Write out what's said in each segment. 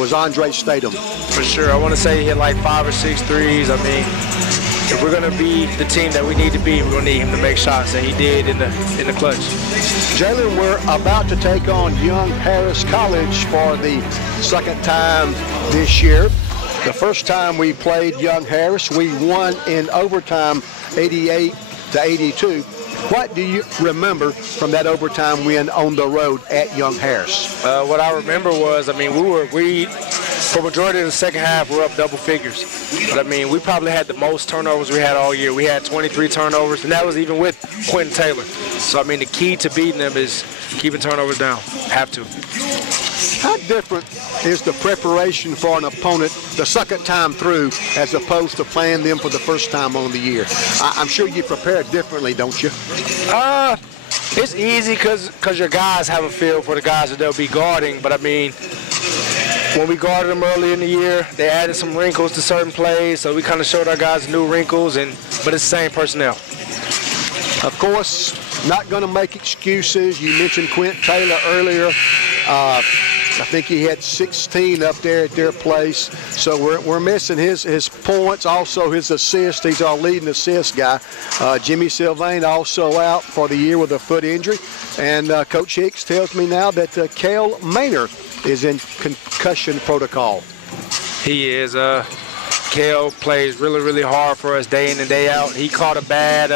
was Andre Statham. For sure. I want to say he hit like 5 or 6 threes. I mean, if we're going to be the team that we need to be, we're going to need him to make shots, and he did in the clutch. Jalen, we're about to take on young Harris College for the second time this year. The first time we played young Harris, we won in overtime 88-82. What do you remember from that overtime win on the road at young Harris? What I remember was, I mean, for majority of the second half, we're up double figures. But I mean, we probably had the most turnovers we had all year. We had 23 turnovers, and that was even with Quentin Taylor. So I mean, the key to beating them is keeping turnovers down. Have to. How different is the preparation for an opponent the second time through as opposed to playing them for the first time on the year? I'm sure you prepare differently, don't you? It's easy because your guys have a feel for the guys that they'll be guarding. But I mean, when we guarded them early in the year, they added some wrinkles to certain plays, so we kind of showed our guys new wrinkles, but it's the same personnel. Of course, not going to make excuses. You mentioned Quentin Taylor earlier. I think he had 16 up there at their place. So we're missing his points, also his assists. He's our leading assist guy. Jimmy Sylvain also out for the year with a foot injury. And Coach Hicks tells me now that Cale Maynard is in concussion protocol. He is. Cale plays really, really hard for us day in and day out. He caught a bad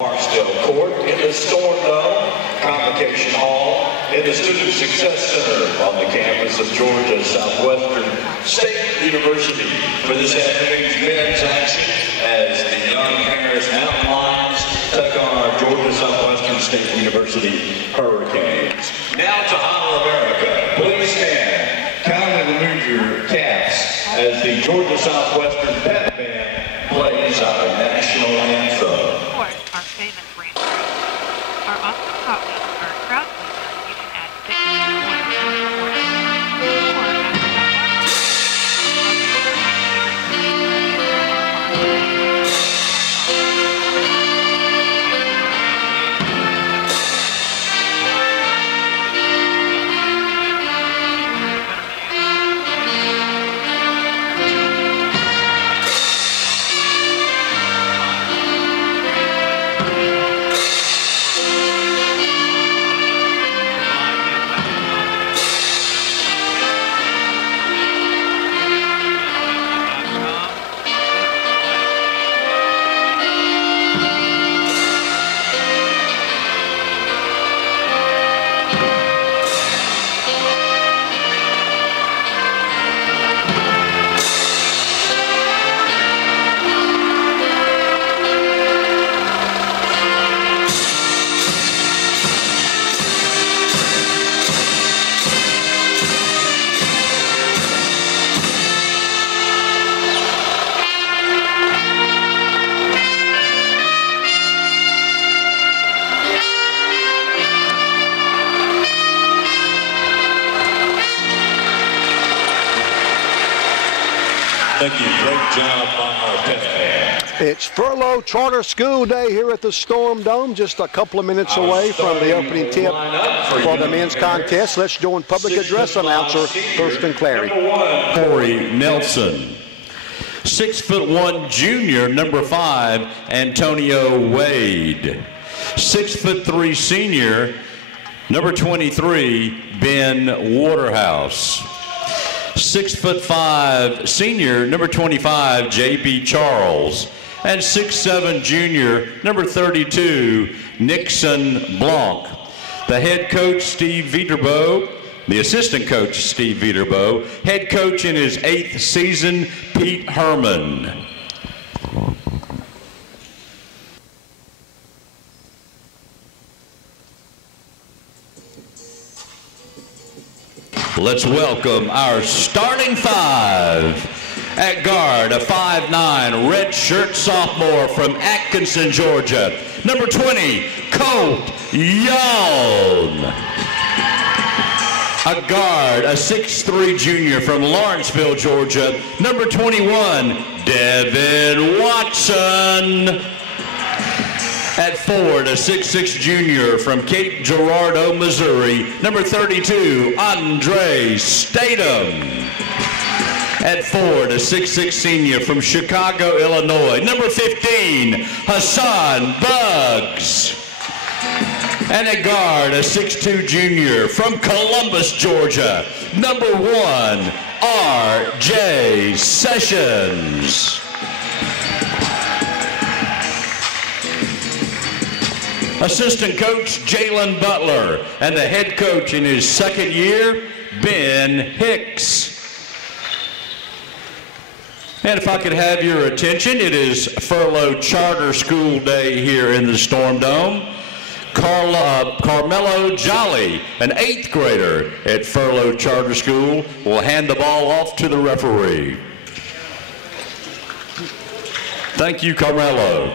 Barstow Court in the Storm Dome Convocation Hall in the Student Success Center on the campus of Georgia Southwestern State University for this afternoon's men's action as the young Harris Mountain Lions take on our Georgia Southwestern State University Hurricanes. Now to honor America. Please stand. Kindly remove your caps as the Georgia Southwestern Pep Band plays our national anthem. Our famous brand are also copies or crowd pleasers. You can add 6 Thank you. Great job by our Pep Band. It's Furlough Charter School Day here at the Storm Dome, just a couple of minutes away from the opening tip for the men's contest. Let's join public address announcer Thurston Clary. Corey Nelson. 6'1" junior, number 5, Antonio Wade. 6'3" senior, number 23, Ben Waterhouse. 6'5" senior, number 25, J.B. Charles. And 6'7" junior, number 32, Nixon Blanc. The head coach, Steve Viterbo. The assistant coach, Steve Viterbo. Head coach in his 8th season, Pete Herman. Let's welcome our starting 5. At guard, a 5'9", red shirt sophomore from Atkinson, Georgia. Number 20, Colt Young. A guard, a 6'3" junior from Lawrenceville, Georgia. Number 21, Devin Watson. At forward, a 6'6" junior from Cape Girardeau, Missouri. Number 32, Andre Statham. At forward, a 6'6" senior from Chicago, Illinois. Number 15, Hassan Buggs. And at guard, a 6'2" junior from Columbus, Georgia. Number 1, R.J. Sessions. Assistant coach, Jalen Butler. And the head coach in his 2nd year, Ben Hicks. And if I could have your attention, it is Furlough Charter School Day here in the Storm Dome. Carmelo Jolly, an 8th grader at Furlough Charter School, will hand the ball off to the referee. Thank you, Carmelo.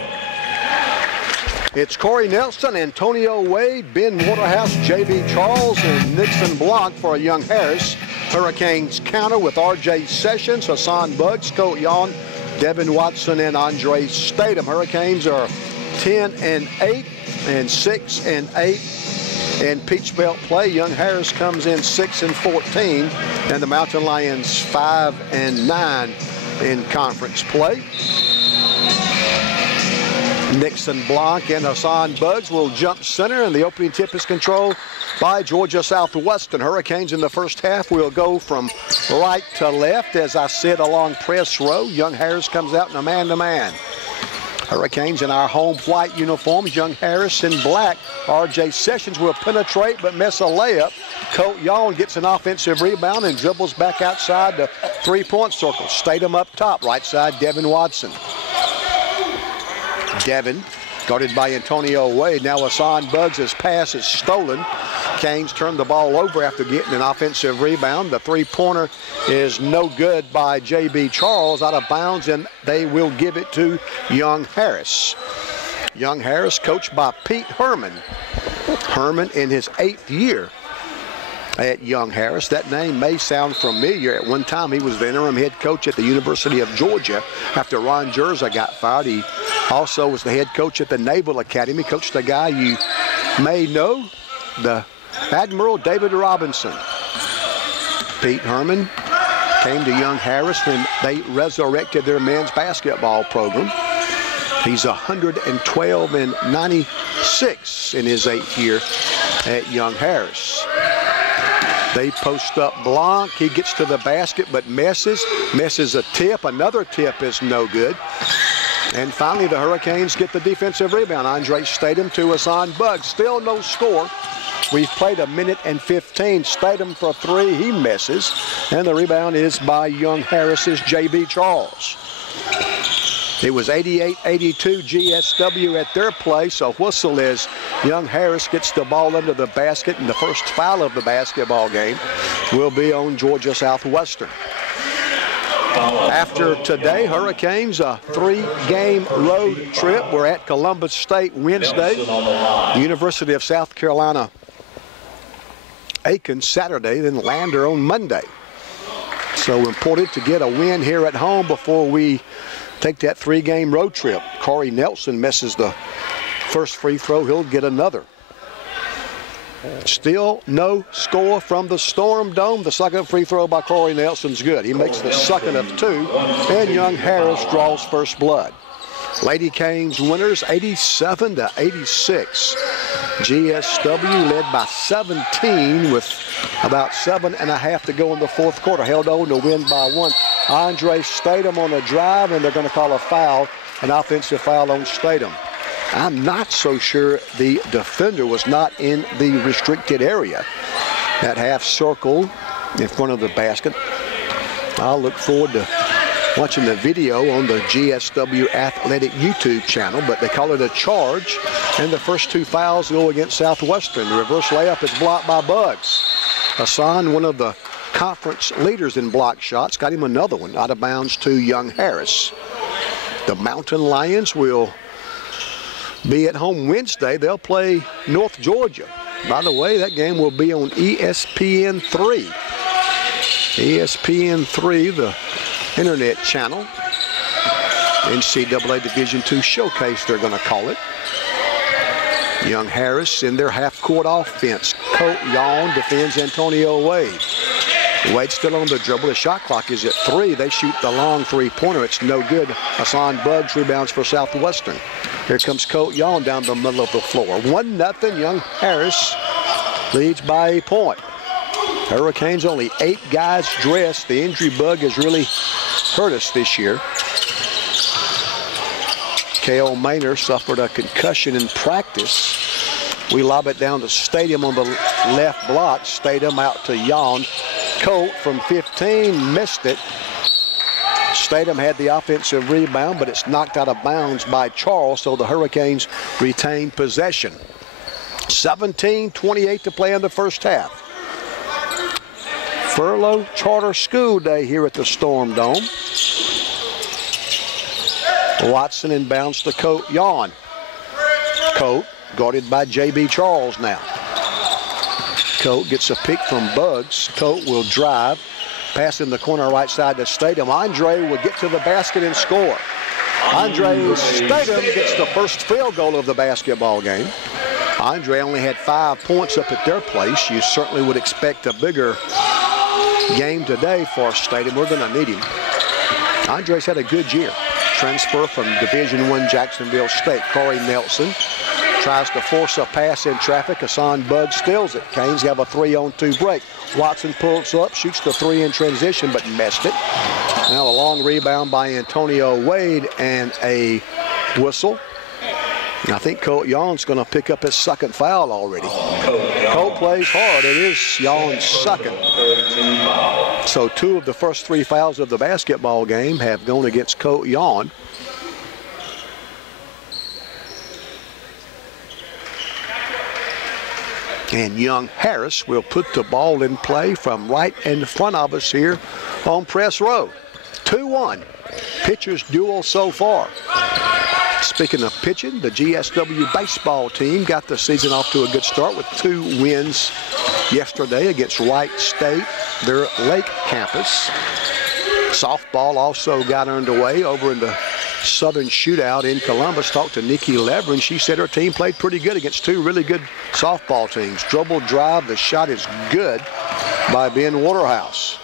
It's Corey Nelson, Antonio Wade, Ben Waterhouse, J.B. Charles, and Nixon Blanc for a young Harris. Hurricanes counter with R.J. Sessions, Hassan Buggs, Colt Young, Devin Watson, and Andre Statham. Hurricanes are 10-8 and 6-8 in Peach Belt play. Young Harris comes in 6-14, and the Mountain Lions 5-9 in conference play. Nixon Blanc and Hassan Buggs will jump center, and the opening tip is controlled by Georgia Southwestern. Hurricanes in the first half will go from right to left, as I said, along press row. Young Harris comes out in a man-to-man. Hurricanes in our home white uniforms. Young Harris in black. R.J. Sessions will penetrate but miss a layup. Colt Yawn gets an offensive rebound and dribbles back outside the three-point circle. Statham up top, right side, Devin Watson. Devin, guarded by Antonio Wade. Now Hassan Buggs' pass is stolen. Canes turn the ball over after getting an offensive rebound. The three-pointer is no good by J.B. Charles, out of bounds, and they will give it to Young Harris. Young Harris, coached by Pete Herman. Herman in his 8th year at Young Harris. That name may sound familiar. At one time, he was the interim head coach at the University of Georgia after Ron Jerza got fired. He also was the head coach at the Naval Academy, coached a guy you may know, the Admiral David Robinson. Pete Herman came to Young Harris when they resurrected their men's basketball program. He's 112-96 in his 8th year at Young Harris. They post up Blanc. He gets to the basket but misses a tip. Another tip is no good. And finally, the Hurricanes get the defensive rebound. Andre Statham to Hassan Buggs. Still no score. We've played 1 minute and 15. Statham for 3. He misses. And the rebound is by Young Harris's J.B. Charles. It was 88-82 GSW at their place. A whistle as Young Harris gets the ball under the basket, and the first foul of the basketball game will be on Georgia Southwestern. After today, Hurricanes, a 3-game road trip. We're at Columbus State Wednesday, University of South Carolina Aiken Saturday, then Lander on Monday. So important to get a win here at home before we take that 3-game road trip. Corey Nelson misses the first free throw. He'll get another. Still no score from the Storm Dome. The second free throw by Corey Nelson's good. He makes the second of 2, and Young Harris draws first blood. Lady Canes winners 87-86. GSW led by 17 with about 7.5 to go in the fourth quarter. Held on to win by 1. Andre Statham on a drive, and they're going to call a foul, an offensive foul on Statham. I'm not so sure the defender was not in the restricted area. That half circle in front of the basket. I'll look forward to watching the video on the GSW Athletic YouTube channel, but they call it a charge, and the first 2 fouls go against Southwestern. The reverse layup is blocked by Buggs. Hassan, one of the conference leaders in block shots, got him another one out of bounds to Young Harris. The Mountain Lions will be at home Wednesday. They'll play North Georgia. By the way, that game will be on ESPN3. ESPN3, the internet channel. NCAA Division II Showcase, they're going to call it. Young Harris in their half-court offense. Colt Yawn defends Antonio Wade. Wade still on the dribble. The shot clock is at 3. They shoot the long three-pointer. It's no good. Hassan Buggs rebounds for Southwestern. Here comes Colt Yawn down the middle of the floor. 1-0. Young Harris leads by a point. Hurricanes only 8 guys dressed. The injury bug has really hurt us this year. K.O. Maynard suffered a concussion in practice. We lob it down to Statham on the left block. Statham out to Yawn. Colt from 15 missed it. Statham had the offensive rebound, but it's knocked out of bounds by Charles, so the Hurricanes retain possession. 17:28 to play in the first half. Furlough Charter School Day here at the Storm Dome. Watson inbounds to Colt Yawn. Colt guarded by J.B. Charles now. Colt gets a pick from Buggs. Colt will drive. Pass in the corner right side to Statham. Andre will get to the basket and score. Andre Statham gets the first field goal of the basketball game. Andre only had 5 points up at their place. You certainly would expect a bigger game today for Statham. We're going to need him. Andre's had a good year. Transfer from Division I Jacksonville State. Corey Nelson tries to force a pass in traffic. Hassan Buggs steals it. Canes have a 3-on-2 break. Watson pulls up, shoots the 3 in transition, but missed it. Now a long rebound by Antonio Wade and a Whistle. And I think Colt Yawn's going to pick up his second foul already. Colt plays hard. It is Yawn's second. So 2 of the first 3 fouls of the basketball game have gone against Colt Yawn. And Young Harris will put the ball in play from right in front of us here on press row. 2-1. Pitchers duel so far. Speaking of pitching, the GSW baseball team got the season off to a good start with 2 wins yesterday against Wright State, their Lake campus. Softball also got underway over in the Southern Shootout in Columbus. Talked to Nikki Leverin. She said her team played pretty good against 2 really good softball teams. Dribble drive, the shot is good by Ben Waterhouse.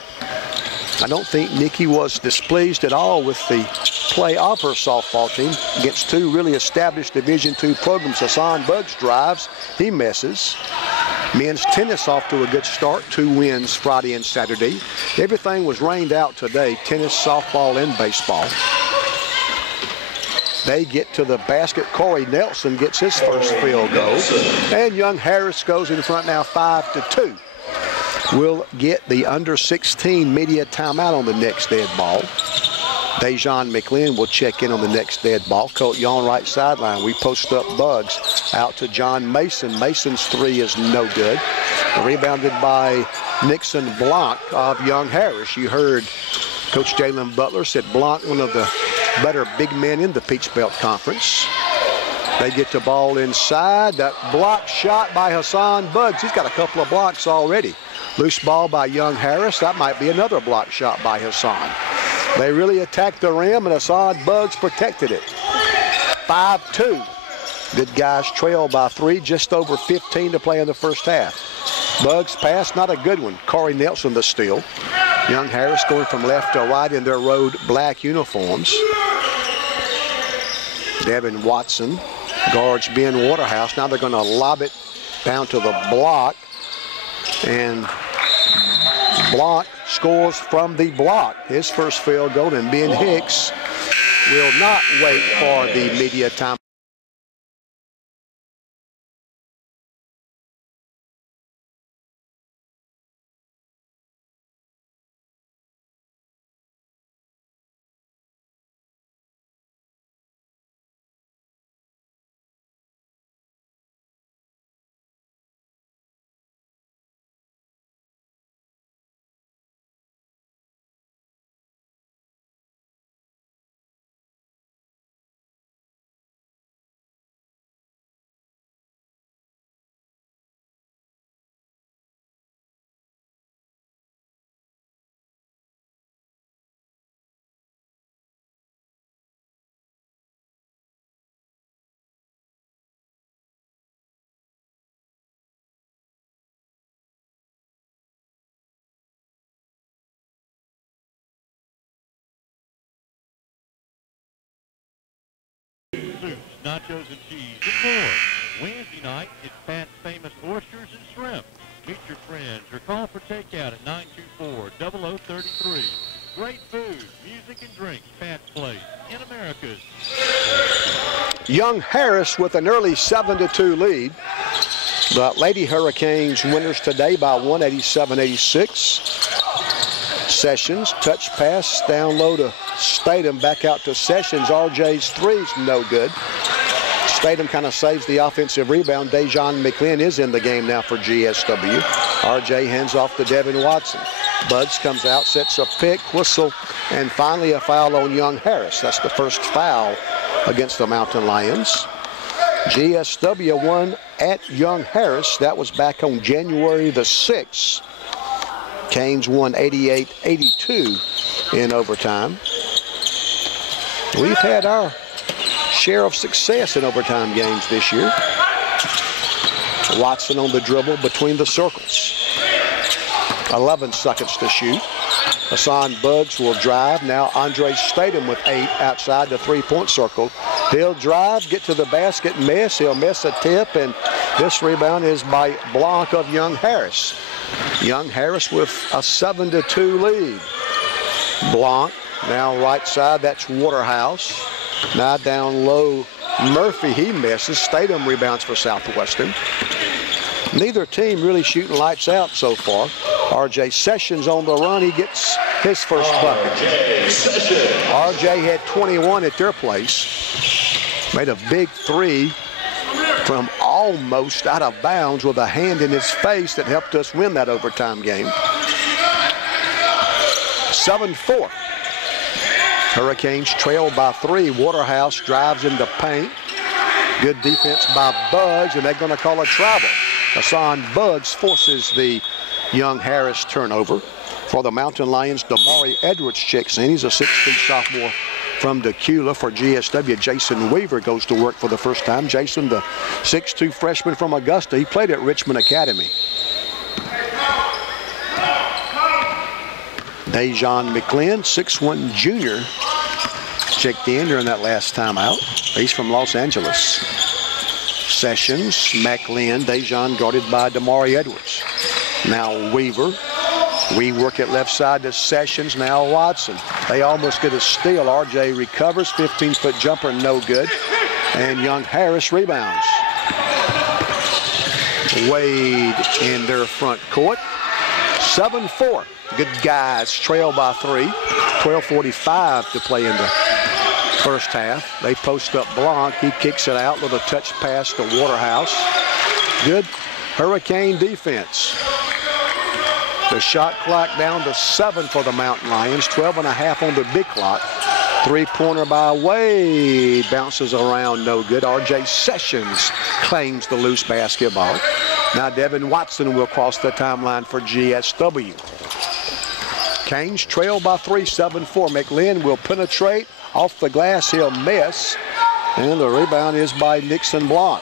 I don't think Nikki was displeased at all with the play of her softball team against 2 really established Division II programs. Hassan Buggs drives, he misses. Men's tennis off to a good start, 2 wins Friday and Saturday. Everything was rained out today, tennis, softball, and baseball. They get to the basket. Corey Nelson gets his first field goal. And Young Harris goes in front now 5-2. We'll get the under-16 media timeout on the next dead ball. Dejan McLean will check in on the next dead ball. Colt Yawn right sideline. We post up Buggs out to John Mason. Mason's 3 is no good. Rebounded by Nixon Blanc of Young Harris. You heard Coach Jalen Butler said Blanc, one of the better big men in the Peach Belt Conference. They get the ball inside. That block shot by Hassan Buggs. He's got a couple of blocks already. Loose ball by Young Harris. That might be another block shot by Hassan. They really attacked the rim, and Hassan Buggs protected it. 5-2. Good guys trail by 3, just over 15 to play in the first half. Buggs pass, not a good one. Corey Nelson the steal. Young Harris going from left to right in their road black uniforms. Devin Watson guards Ben Waterhouse. Now they're going to lob it down to the block. And Blanc scores from the block. His first field goal, and Ben Hicks will not wait for the media time. Nachos and cheese and more. Wednesday night, it's Pat's Famous Oysters and Shrimp. Meet your friends or call for takeout at 924-0033. Great food, music, and drinks. Pat's Place in Americus. Young Harris with an early 7-2 lead. The Lady Hurricanes winners today by 187-86. Sessions, touch pass down low to Statham, back out to Sessions. RJ's 3's no good. Statham kind of saves the offensive rebound. Dejan McLean is in the game now for GSW. RJ hands off to Devin Watson. Buggs comes out, sets a pick, whistle, and finally a foul on Young Harris. That's the first foul against the Mountain Lions. GSW won at Young Harris. That was back on January the 6th. Canes won 88-82 in overtime. We've had our share of success in overtime games this year. Watson on the dribble between the circles. 11 seconds to shoot. Hassan Buggs will drive. Now Andre Statham with 8 outside the three-point circle. He'll drive, get to the basket, miss. He'll miss a tip, and this rebound is by Blanc of Young Harris. Young Harris with a 7-2 lead. Blanc now right side, that's Waterhouse. Now down low, Murphy, he misses. Statham rebounds for Southwestern. Neither team really shooting lights out so far. R.J. Sessions on the run. He gets his first bucket. R.J. had 21 at their place. Made a big three from almost out of bounds with a hand in his face that helped us win that overtime game. 7-4. Hurricanes trail by 3. Waterhouse drives into paint. Good defense by Buggs, and they're going to call a travel. Hassan Buggs forces the young Harris turnover. For the Mountain Lions, Damari Edwards checks in. He's a 6'3" sophomore from Decula. For GSW, Jason Weaver goes to work for the first time. Jason, the 6'2" freshman from Augusta. He played at Richmond Academy. Dejon McLean, 6'1" junior, checked in during that last time out. He's from Los Angeles. Sessions, McLean, Dejon guarded by Damari Edwards. Now Weaver. We work at left side to Sessions, now Watson. They almost get a steal. RJ recovers, 15-foot jumper, no good. And young Harris rebounds. Wade in their front court. 7-4. Good guys trail by 3. 12:45 to play in the first half. They post up Blanc. He kicks it out with a touch pass to Waterhouse. Good Hurricane defense. The shot clock down to 7 for the Mountain Lions. 12.5 on the big clock. Three-pointer by Wade. Bounces around, no good. R.J. Sessions claims the loose basketball. Now Devin Watson will cross the timeline for GSW. Canes trail by 3, 7-4. McLean will penetrate. Off the glass, he'll miss. And the rebound is by Nixon Blanc.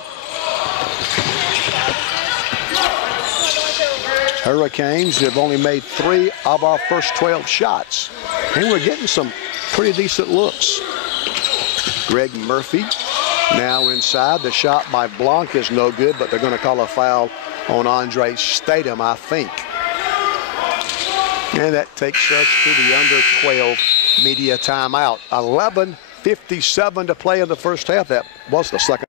Hurricanes have only made 3 of our first 12 shots. And we're getting some pretty decent looks. Greg Murphy now inside. The shot by Blanc is no good, but they're going to call a foul on Andre Statham, I think. And that takes us to the under 12 media timeout. 11:57 to play in the first half. That was the second.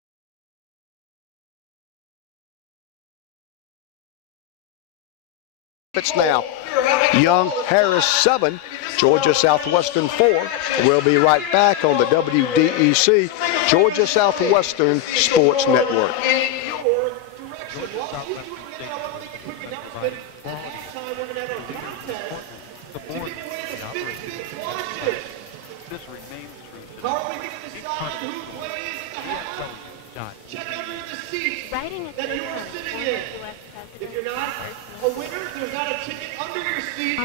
It's now Young Harris 7, Georgia Southwestern 4. We'll be right back on the WDEC Georgia Southwestern Sports Network. Writing a that you are sitting in. If you're not a winner, there's not a ticket under your seat.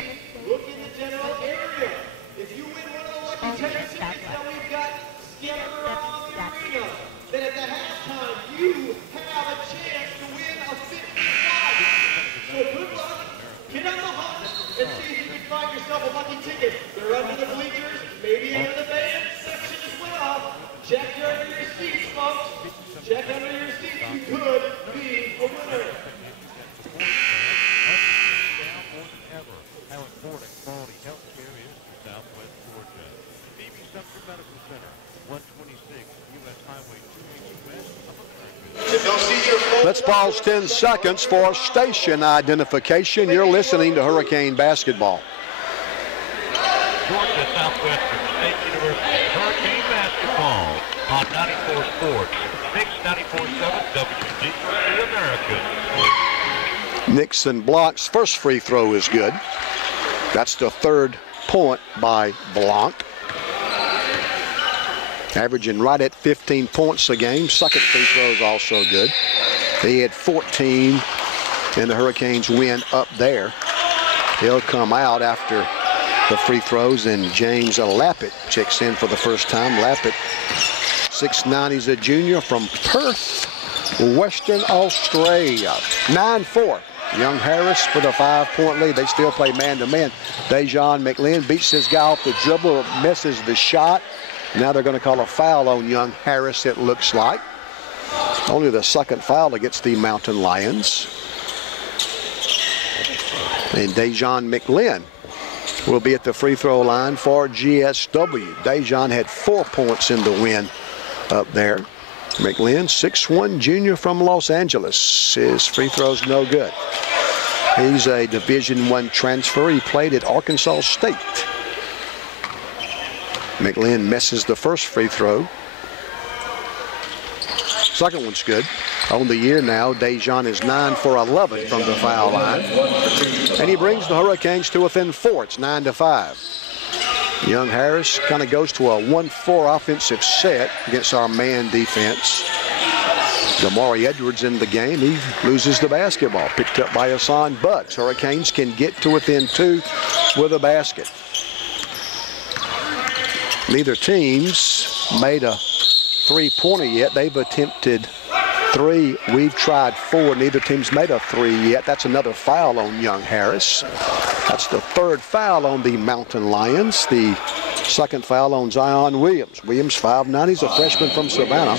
Look in the general area. If you win one of the lucky tickets that we've got scattered around the arena, then at the halftime, you have a chance to win a $50. So good luck. Get on the hunt and see if you can find yourself a lucky ticket. They're under the bleachers, maybe under the band section as well. Check under your seats, folks. Check under your seats. You could be a winner. How important quality health care is to Southwest Georgia. BB Sumter Medical Center, 126 U.S. Highway 280 West. Let's pause 10 seconds for station identification. You're listening to Hurricane Basketball. Georgia Southwestern State University Hurricane Basketball on 94 Sports, 694.7 WGC Americus. Nixon Blanc's first free throw is good. That's the third point by Blanc. Averaging right at 15 points a game. Second free throw is also good. He had 14 and the Hurricanes win up there. He'll come out after the free throws, and James Lappett checks in for the first time. Lappett, 6'9", he's a junior from Perth, Western Australia. 9-4. Young Harris with a 5-point lead. They still play man-to-man. Dejon McLean beats his guy off the dribble, misses the shot. Now they're going to call a foul on young Harris, it looks like. Only the second foul against the Mountain Lions. And Dejon McLean will be at the free throw line for GSW. Dejan had 4 points in the win up there. McLean, 6'1" junior from Los Angeles. His free throw's no good. He's a Division I transfer. He played at Arkansas State. McLean misses the first free throw. Second one's good. On the year now, Dejan is 9 for 11 from the foul line. And he brings the Hurricanes to within 4. It's 9-5. Young Harris kind of goes to a 1-4 offensive set against our man defense. Damari Edwards in the game. He loses the basketball. Picked up by Hassan Buggs. Hurricanes can get to within 2 with a basket. Neither team's made a three-pointer yet. They've attempted 3. We've tried 4. Neither team's made a 3 yet. That's another foul on Young Harris. That's the 3rd foul on the Mountain Lions. The 2nd foul on Zion Williams. Williams, 5'9". He's a freshman from Savannah.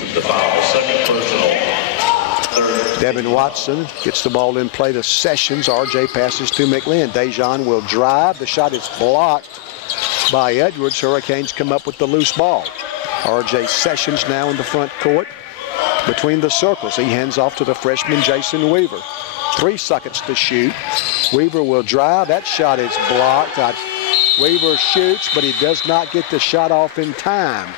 Devin Watson gets the ball in play to Sessions. RJ passes to McLean. Dejan will drive. The shot is blocked by Edwards. Hurricanes come up with the loose ball. RJ Sessions now in the front court between the circles. He hands off to the freshman Jason Weaver. 3 seconds to shoot. Weaver will drive. That shot is blocked. Weaver shoots, but he does not get the shot off in time.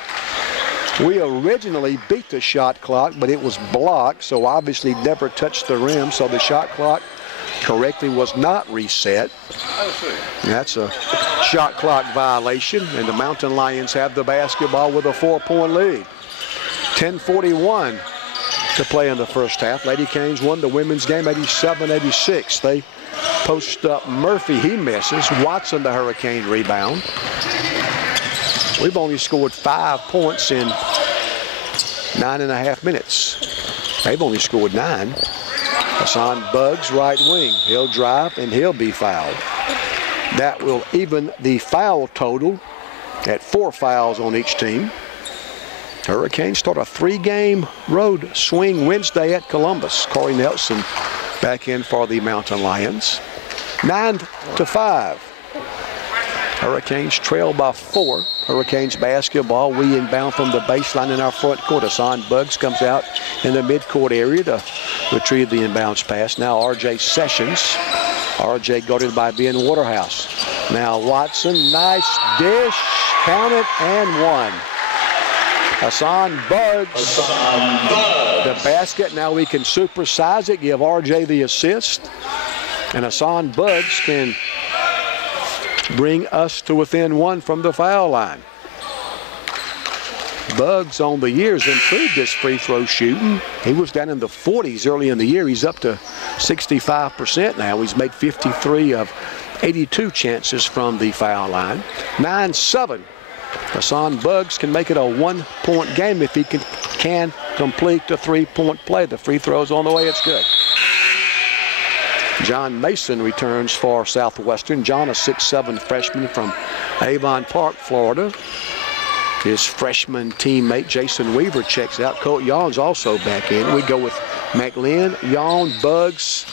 We originally beat the shot clock, but it was blocked, so obviously never touched the rim, so the shot clock correctly was not reset. That's a shot clock violation, and the Mountain Lions have the basketball with a 4-point lead. 10:41 to play in the first half. Lady Canes won the women's game 87-86. They post up Murphy. He misses. Watson, the Hurricane rebound. We've only scored 5 points in 9.5 minutes. They've only scored 9. Hassan Buggs, right wing. He'll drive and he'll be fouled. That will even the foul total at 4 fouls on each team. Hurricanes start a 3-game road swing Wednesday at Columbus. Corey Nelson back in for the Mountain Lions. 9-5. Hurricanes trail by 4. Hurricanes basketball. We inbound from the baseline in our front court. Hassan Buggs comes out in the midcourt area to retrieve the inbounds pass. Now RJ Sessions. RJ guarded by Ben Waterhouse. Now Watson. Nice dish. Count it and 1. Hassan Buggs. The basket. Now we can supersize it. Give RJ the assist. And Hassan Buggs can bring us to within 1 from the foul line. Buggs on the year has improved his free throw shooting. He was down in the 40s early in the year. He's up to 65% now. He's made 53 of 82 chances from the foul line. 9-7. Hassan Buggs can make it a 1-point game if he can complete the 3-point play. The free throw's on the way. It's good. John Mason returns for Southwestern. John, a 6'7" freshman from Avon Park, Florida. His freshman teammate, Jason Weaver, checks out. Colt Yawn's also back in. We go with McLean, Yawn, Buggs,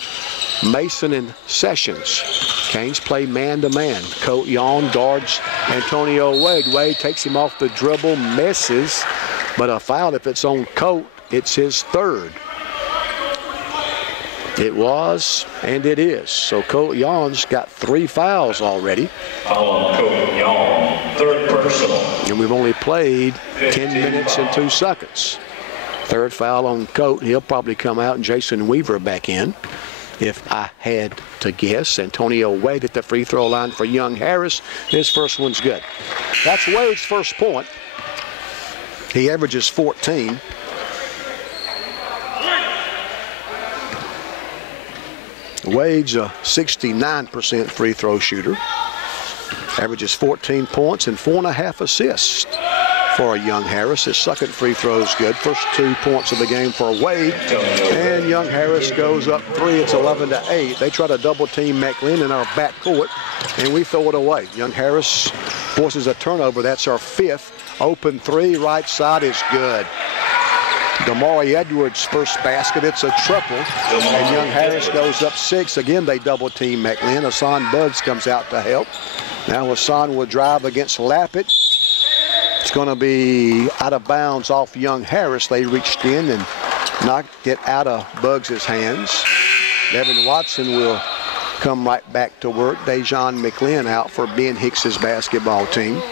Mason, and Sessions. Canes play man-to-man. Colt Yawn guards Antonio Wade. Wade takes him off the dribble, misses, but a foul. If it's on Colt, it's his 3rd. It was, and it is. So Colt Yawn's got 3 fouls already. Foul on Colt Yawn, 3rd personal. And we've only played 10 minutes and 2 seconds. 3rd foul on Colt. He'll probably come out and Jason Weaver back in. If I had to guess, Antonio Wade at the free throw line for Young Harris. His first one's good. That's Wade's first point. He averages 14. Wade's a 69% free throw shooter. Averages 14 points and 4.5 assists for a Young Harris. His second free throw is good. First 2 points of the game for Wade. And Young Harris goes up 3. It's 11-8. They try to double team McLean in our backcourt, and we throw it away. Young Harris forces a turnover. That's our 5th. Open 3, right side is good. Damari Edwards' first basket, it's a triple. And Young Harris goes up 6. Again, they double team McLean. Hassan Buggs comes out to help. Now Hassan will drive against Lappet. It's going to be out of bounds off Young Harris. They reached in and knocked it out of Buggs' hands. Devin Watson will come right back to work. Dejon McLean out for Ben Hicks's basketball team.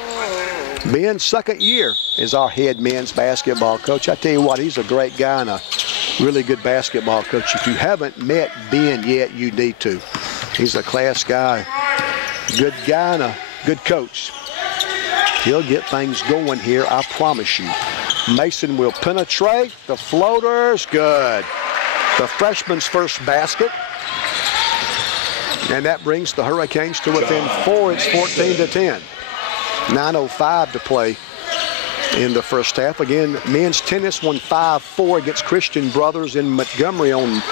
Ben's second year is our head men's basketball coach. I tell you what, he's a great guy and a really good basketball coach. If you haven't met Ben yet, you need to. He's a class guy, good guy and a good coach. He'll get things going here, I promise you. Mason will penetrate. The floater's good. The freshman's first basket. And that brings the Hurricanes to within 4. It's 14-10. 9:05 to play in the first half. Again, men's tennis won 5-4 against Christian Brothers in Montgomery on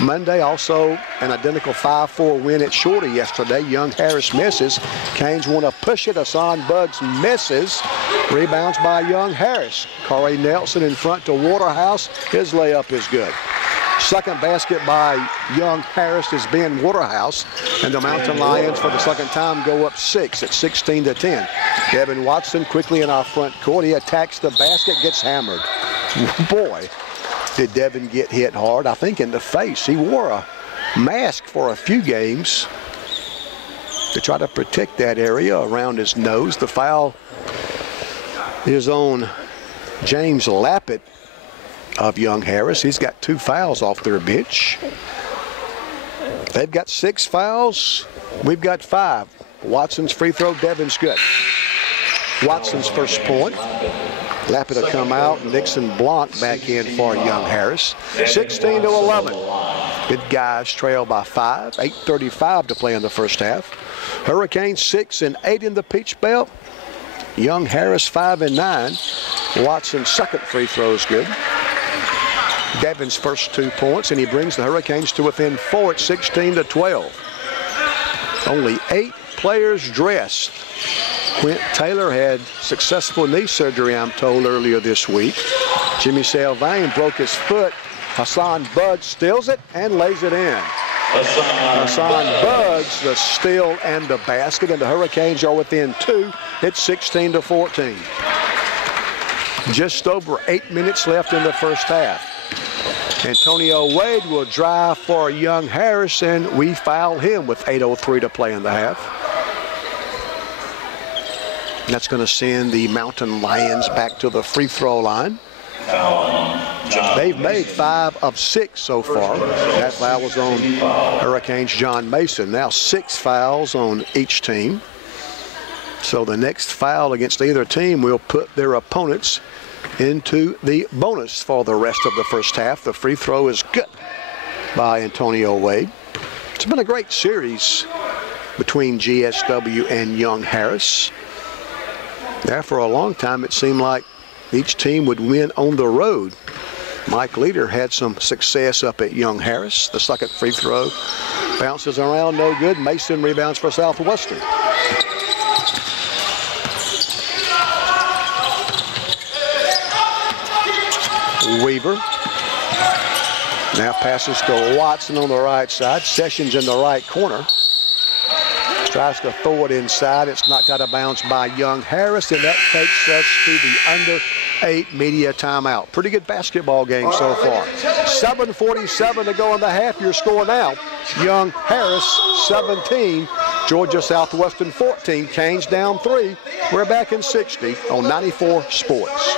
Monday. Also an identical 5-4 win at Shorty yesterday. Young Harris misses. Canes want to push it. Hassan Buggs misses. Rebounds by Young Harris. Corey Nelson in front to Waterhouse. His layup is good. Second basket by Young Harris has been Waterhouse, and the Mountain Lions for the second time go up 6 at 16-10. Devin Watson quickly in our front court. He attacks the basket, gets hammered. Boy, did Devin get hit hard, I think in the face. He wore a mask for a few games to try to protect that area around his nose. The foul is on James Lappet of Young Harris. He's got 2 fouls off their bench. They've got 6 fouls. We've got 5. Watson's free throw, Devin's good. Watson's first point. Lappet will come out. Nixon Blanc back in for Young Harris. 16-11. Good guys trail by 5. 8:35 to play in the first half. Hurricanes 6 and 8 in the Peach Belt. Young Harris 5 and 9. Watson's second free throw is good. Devin's first 2 points, and he brings the Hurricanes to within 4 at 16-12. Only 8 players dressed. Quint Taylor had successful knee surgery, I'm told, earlier this week. Jimmy Sylvain broke his foot. Hassan Buggs steals it and lays it in. Hassan Buggs, the steal and the basket, and the Hurricanes are within 2. It's 16-14. Just over 8 minutes left in the first half. Antonio Wade will drive for Young Harris, and we foul him with 8:03 to play in the half. That's going to send the Mountain Lions back to the free throw line. They've made 5 of 6 so far. That foul was on Hurricanes John Mason. Now 6 fouls on each team. So the next foul against either team will put their opponents into the bonus for the rest of the first half. The free throw is good by Antonio Wade. It's been a great series between GSW and Young Harris. There for a long time it seemed like each team would win on the road. Mike Leader had some success up at Young Harris. The second free throw bounces around, no good. Mason rebounds for Southwestern. Weaver now passes to Watson on the right side. Sessions in the right corner. Tries to throw it inside. It's knocked out of bounds by Young Harris, and that takes us to the under 8 media timeout. Pretty good basketball game so far. 7:47 to go in the half. Your score now. Young Harris 17, Georgia Southwestern 14. Canes down 3. We're back in 60 on 94 Sports.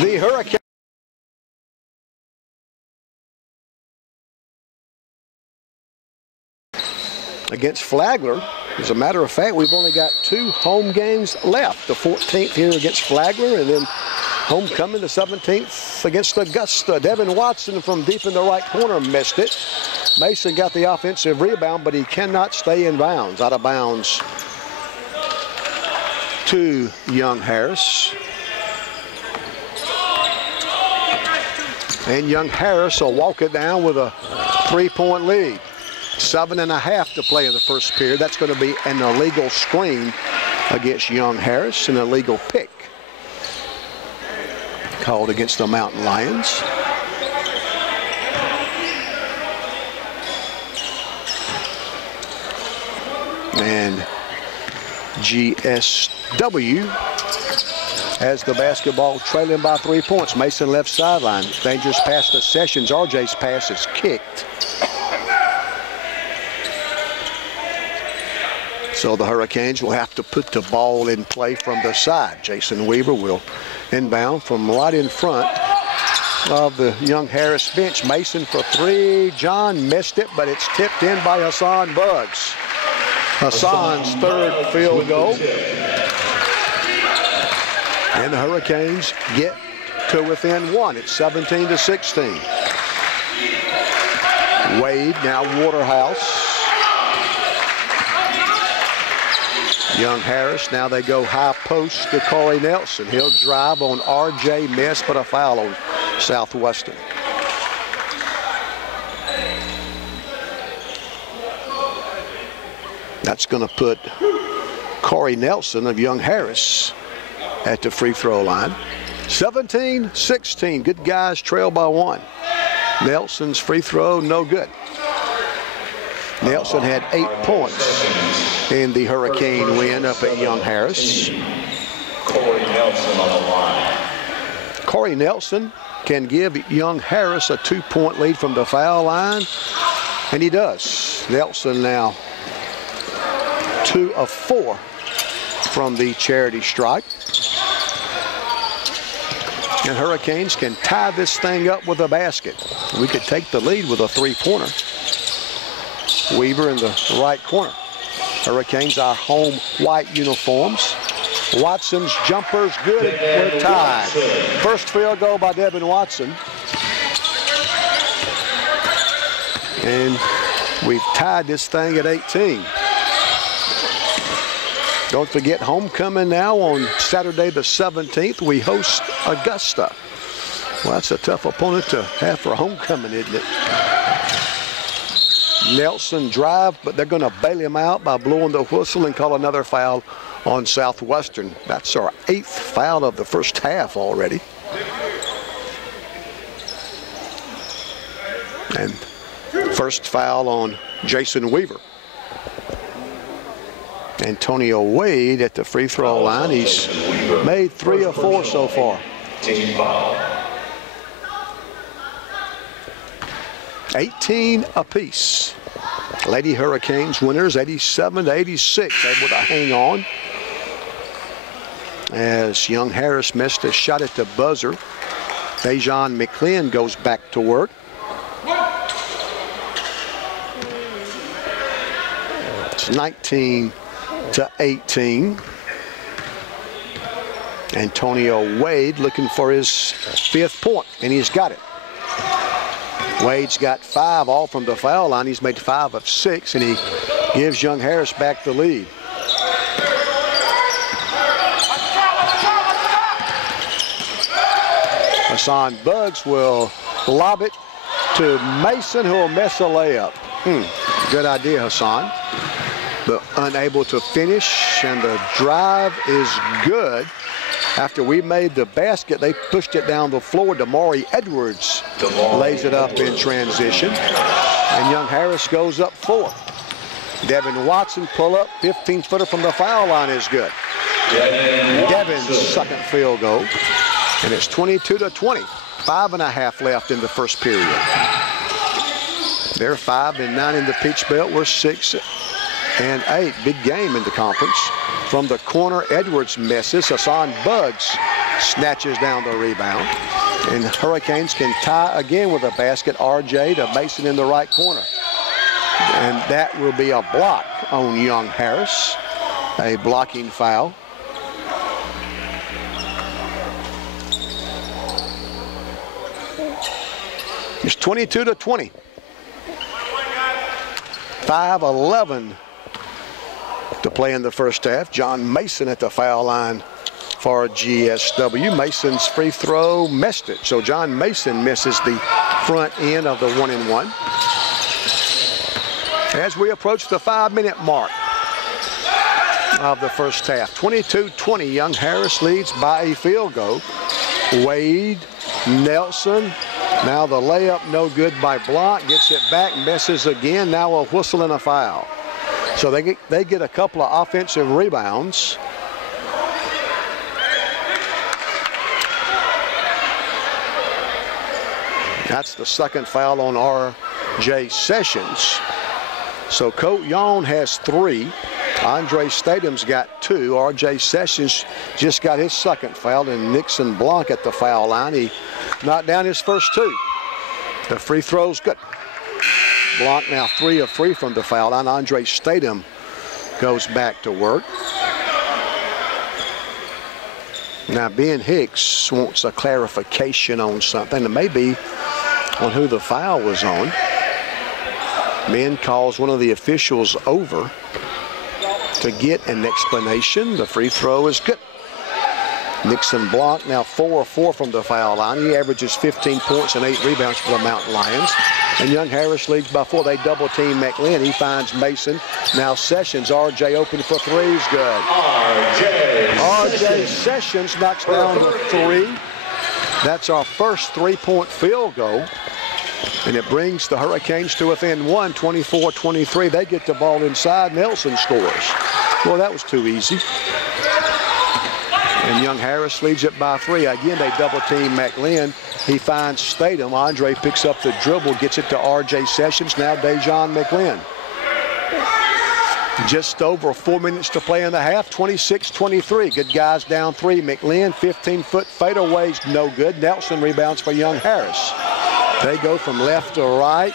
The Hurricanes against Flagler. As a matter of fact, we've only got 2 home games left. The 14th here against Flagler, and then homecoming the 17th against Augusta. Devin Watson from deep in the right corner missed it. Mason got the offensive rebound, but he cannot stay in bounds. Out of bounds to Young Harris. And Young Harris will walk it down with a 3-point lead. 7.5 to play in the first period. That's going to be an illegal screen against Young Harris, an illegal pick called against the Mountain Lions. And GSW has the basketball, trailing by 3 points. Mason left sideline. Dangerous pass to Sessions. RJ's pass is kicked. So the Hurricanes will have to put the ball in play from the side. Jason Weaver will inbound from right in front of the Young Harris bench. Mason for 3. John missed it, but it's tipped in by Hassan Buggs. Hassan's 3rd field goal. And the Hurricanes get to within 1. It's 17-16. Wade, now Waterhouse. Young Harris, now they go high post to Corey Nelson. He'll drive on RJ, miss, but a foul on Southwestern. That's going to put Corey Nelson of Young Harris at the free throw line. 17-16, good guys trail by 1. Nelson's free throw, no good. Nelson had 8 points in the Hurricane win up at Young Harris. Corey Nelson on the line. Corey Nelson can give Young Harris a 2-point lead from the foul line, and he does. Nelson now 2 of 4 from the charity stripe. And Hurricanes can tie this thing up with a basket. We could take the lead with a 3-pointer. Weaver in the right corner. Hurricanes, our home white uniforms. Watson's jumper's good. We're tied. First field goal by Devin Watson. And we've tied this thing at 18. Don't forget, homecoming now on Saturday the 17th. We host Augusta. Well, that's a tough opponent to have for homecoming, isn't it? Nelson drive, but they're going to bail him out by blowing the whistle and call another foul on Southwestern. That's our 8th foul of the first half already. And first foul on Jason Weaver. Antonio Wade at the free throw line. He's made 3 of 4 so far. Team foul. 18 apiece. Lady Hurricanes winners 87-86, able to hang on. As Young Harris missed a shot at the buzzer. Dejan McLean goes back to work. It's 19-18. Antonio Wade looking for his 5th point, and he's got it. Wade's got 5 all from the foul line. He's made 5 of 6, and he gives Young Harris back the lead. Hassan Buggs will lob it to Mason, who will miss a layup. Good idea, Hassan. But unable to finish, and the drive is good. After we made the basket, they pushed it down the floor. Damari Edwards lays it up in transition. And Young Harris goes up 4. Devin Watson pull up, 15-footer from the foul line is good. Devin's 2nd field goal. And it's 22-20. 5.5 left in the first period. They're 5 and 9 in the Peach Belt. We're 6 and 8. Big game in the conference. From the corner, Edwards misses. Hassan Buggs snatches down the rebound. And Hurricanes can tie again with a basket. RJ to Mason in the right corner. And that will be a block on Young Harris. A blocking foul. It's 22-20. 5:11 to play in the first half. John Mason at the foul line for GSW. Mason's free throw missed it. So John Mason misses the front end of the 1-and-1. As we approach the 5-minute mark of the first half. 22-20. Young Harris leads by a field goal. Wade, Nelson. Now the layup no good by Block. Gets it back, misses again. Now a whistle and a foul. So they get a couple of offensive rebounds. That's the second foul on R.J. Sessions. So Colt Young has 3. Andre Stathem's got 2. R.J. Sessions just got his second foul, and Nixon Blanc at the foul line. He knocked down his first 2. The free throw's good. Blanc now 3 of 3 from the foul line. Andre Stathem goes back to work. Now Ben Hicks wants a clarification on something, and maybe on who the foul was on. Ben calls one of the officials over to get an explanation. The free throw is good. Nixon Blanc now 4 of 4 from the foul line. He averages 15 points and 8 rebounds for the Mountain Lions. And Young Harris leads by 4. They double team McLean. He finds Mason. Now Sessions. RJ open for 3 is good. RJ Sessions knocks down the 3. That's our first 3-point field goal. And it brings the Hurricanes to within 1, 24-23. They get the ball inside. Nelson scores. Well, that was too easy. And Young Harris leads it by 3. Again, they double team McLean. He finds Statham. Andre picks up the dribble, gets it to R.J. Sessions. Now Dejon McLean. Just over 4 minutes to play in the half. 26-23. Good guys down 3. McLean, 15-foot fadeaway's no good. Nelson rebounds for Young Harris. They go from left to right.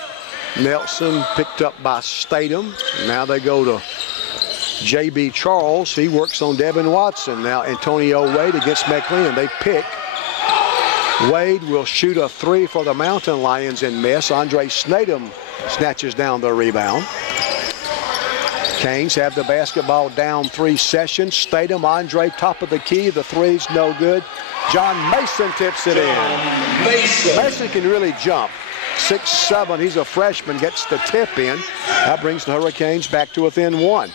Nelson picked up by Statham. Now they go to J.B. Charles. He works on Devin Watson. Now Antonio Wade against McLean. They pick. Wade will shoot a 3 for the Mountain Lions and miss. Andre Statham snatches down the rebound. Canes have the basketball down 3. Sessions. Statham, Andre, top of the key. The 3's no good. John Mason tips it in. Mason can really jump. 6'7", he's a freshman, gets the tip in. That brings the Hurricanes back to within 1.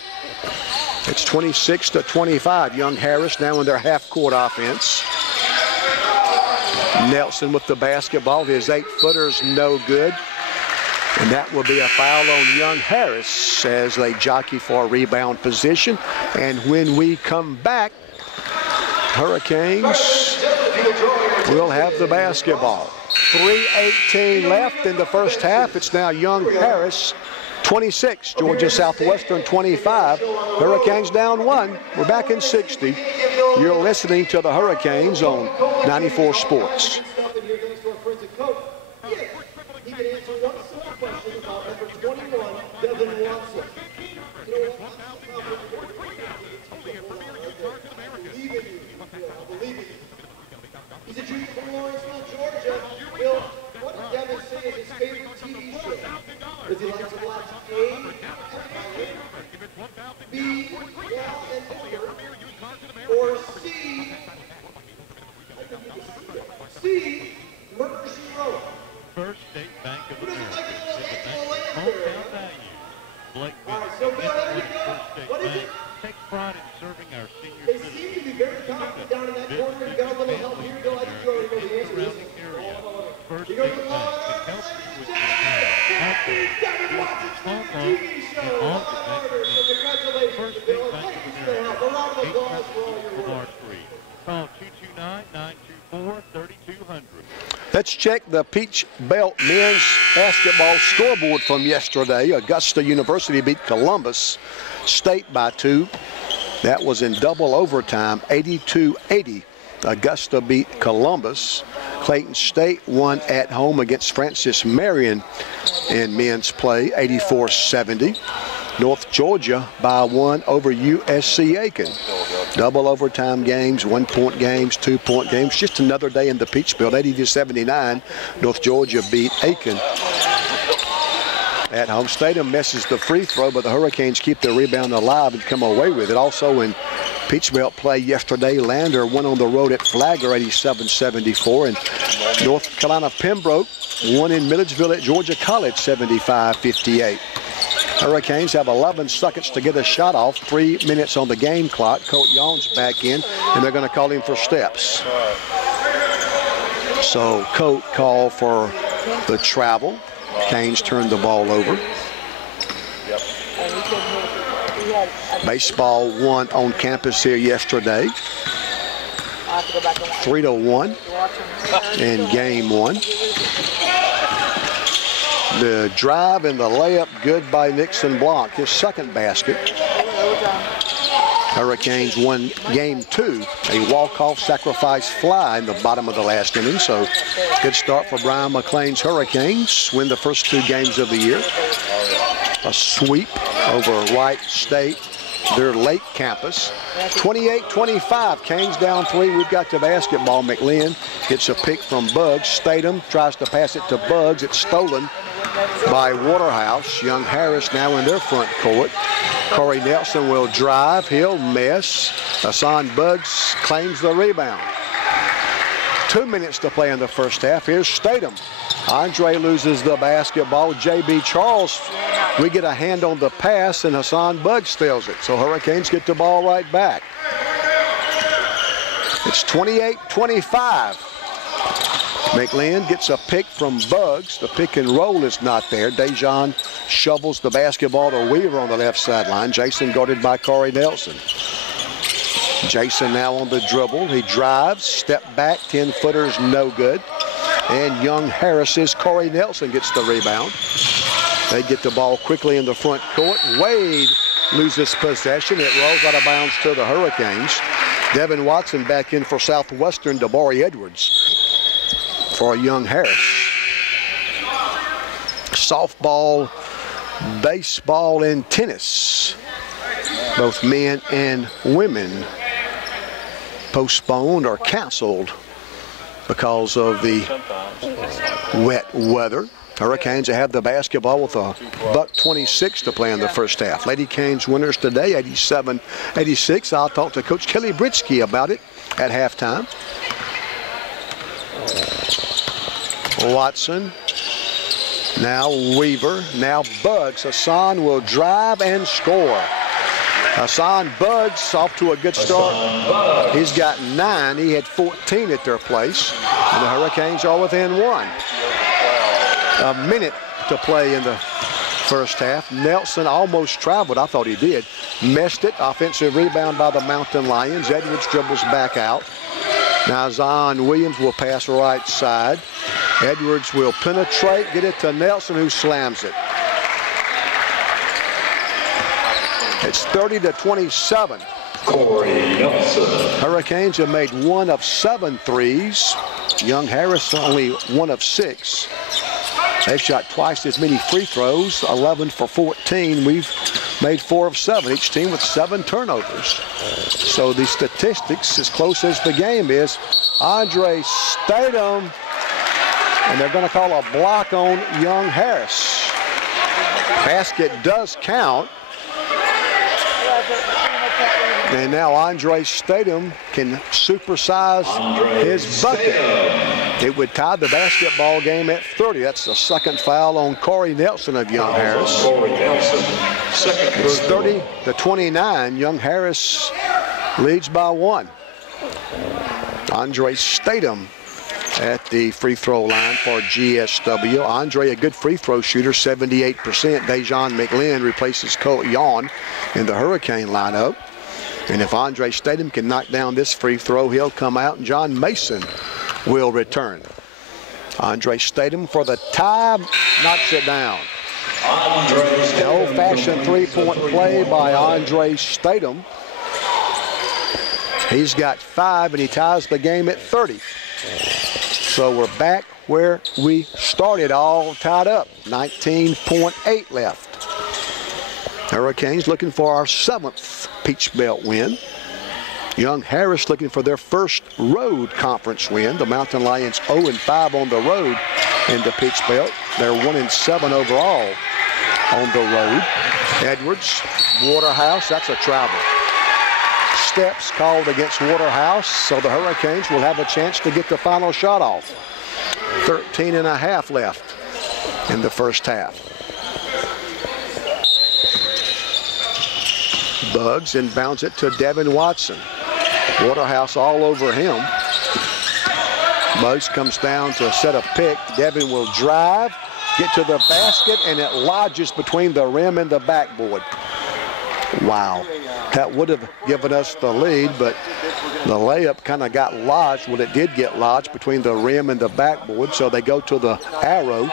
It's 26-25. Young Harris now in their half-court offense. Nelson with the basketball. His 8-footer's no good. And that will be a foul on Young Harris as they jockey for a rebound position. And when we come back, Hurricanes will have the basketball. 3:18 left in the first half. It's now Young Harris 26, Georgia Southwestern 25. Hurricanes down 1. We're back in 60. You're listening to the Hurricanes on 94 Sports. He's a junior from Lawrenceville, Georgia. Will, what did Devin say is his favorite TV show? Does he like to watch A, B, Gal and Older, or C, Murder, She Wrote? First State Bank of America. Hometown value. Blake So there you go. What is it? takes pride in serving our senior They citizens. seem to be very confident down in that corner. You got a little help here. Bill, I think you already know the answer to this. First You State know the Bank law. that helps you with your Devin Watson's favorite TV show. Law and Order. So congratulations, First Bill. State Bank Thank of you for the help. A round of applause for all your work. Lamar Street. Call 229-924-3200. Let's check the Peach Belt men's basketball scoreboard from yesterday. Augusta University beat Columbus State by 2. That was in double overtime, 82-80 Augusta beat Columbus. Clayton State won at home against Francis Marion in men's play, 84-70. North Georgia by 1 over USC Aiken. Double overtime games, 1-point games, 2-point games. Just another day in the Peach Belt, 80-79. North Georgia beat Aiken. At home, Statham misses the free throw, but the Hurricanes keep their rebound alive and come away with it. Also in Peach Belt play yesterday, Lander won on the road at Flagler, 87-74. And North Carolina Pembroke won in Milledgeville at Georgia College, 75-58. Hurricanes have 11 seconds to get a shot off, 3 minutes on the game clock. Colt Yawn's back in, and they're going to call him for steps. So Colt called for the travel. Canes turned the ball over. Baseball won on campus here yesterday, 3-1 in game 1. The drive and the layup good by Nixon Blanc, his second basket. Hurricanes won game 2, a walk-off sacrifice fly in the bottom of the last inning. So good start for Brian McLean's Hurricanes. Win the first 2 games of the year. A sweep over Wright State, their Lake campus. 28-25, Canes down 3. We've got the basketball. McLean gets a pick from Buggs. Statham tries to pass it to Buggs. It's stolen by Waterhouse. Young Harris now in their front court. Corey Nelson will drive. He'll miss. Hassan Buggs claims the rebound. 2 minutes to play in the first half. Here's Statham. Andre loses the basketball. J.B. Charles, we get a hand on the pass, and Hassan Buggs steals it. So Hurricanes get the ball right back. It's 28-25. McLean gets a pick from Buggs. The pick and roll is not there. Dejan shovels the basketball to Weaver on the left sideline. Jason guarded by Corey Nelson. Jason now on the dribble. He drives, step back, 10-footers, no good. And young Harris's Corey Nelson gets the rebound. They get the ball quickly in the front court. Wade loses possession. It rolls out of bounds to the Hurricanes. Devin Watson back in for Southwestern. Dabari Edwards for young Harris. Softball, baseball, and tennis, both men and women, postponed or canceled because of the wet weather. Hurricanes have the basketball with a $1:26 to play in the first half. Lady Canes winners today, 87-86. I'll talk to Coach Kelly Britsky about it at halftime. Watson, now Weaver, now Buggs. Hassan will drive and score. Hassan Buggs off to a good start. He's got 9. He had 14 at their place. And the Hurricanes are within 1. A minute to play in the first half. Nelson almost traveled. I thought he did. Missed it. Offensive rebound by the Mountain Lions. Edwards dribbles back out. Now Zion Williams will pass right side. Edwards will penetrate, get it to Nelson, who slams it. It's 30-27. Corey Nelson. Hurricanes have made 1 of 7 threes. Young Harris only 1 of 6. They've shot twice as many free throws, 11 for 14. We've made 4 of 7, each team with 7 turnovers. So the statistics, as close as the game is, Andre Statham, and they're going to call a block on young Harris. Basket does count. And now Andre Statham can supersize his bucket. It would tie the basketball game at 30. That's the second foul on Corey Nelson of young Harris. It's 30-29. Young Harris leads by 1. Andre Statham at the free throw line for GSW. Andre, a good free throw shooter, 78%. Dejan McLean replaces Colt Yawn in the Hurricane lineup. And if Andre Statham can knock down this free throw, he'll come out, and John Mason will return. Andre Statham for the tie, knocks it down. The old-fashioned three-point play by Andre Statham. He's got 5, and he ties the game at 30. So we're back where we started, all tied up. 19.8 left. Hurricanes looking for our 7th Peach Belt win. Young Harris looking for their first road conference win. The Mountain Lions 0-5 on the road in the Peach Belt. They're 1-7 overall on the road. Edwards, Waterhouse, that's a travel. Steps called against Waterhouse, so the Hurricanes will have a chance to get the final shot off. 13.5 left in the first half. Bugs inbounds it to Devin Watson. Waterhouse all over him. Bugs comes down to set a pick. Devin will drive, get to the basket, and it lodges between the rim and the backboard. Wow. That would have given us the lead, but the layup kind of got lodged. Well, it did get lodged between the rim and the backboard, so they go to the arrow.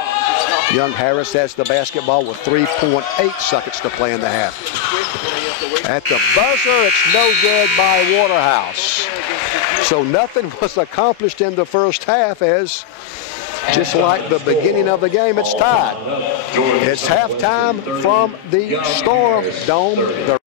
Young Harris has the basketball with 3.8 seconds to play in the half. At the buzzer, it's no good by Waterhouse. So nothing was accomplished in the first half, as just like the beginning of the game, it's tied. It's halftime from the Storm Dome.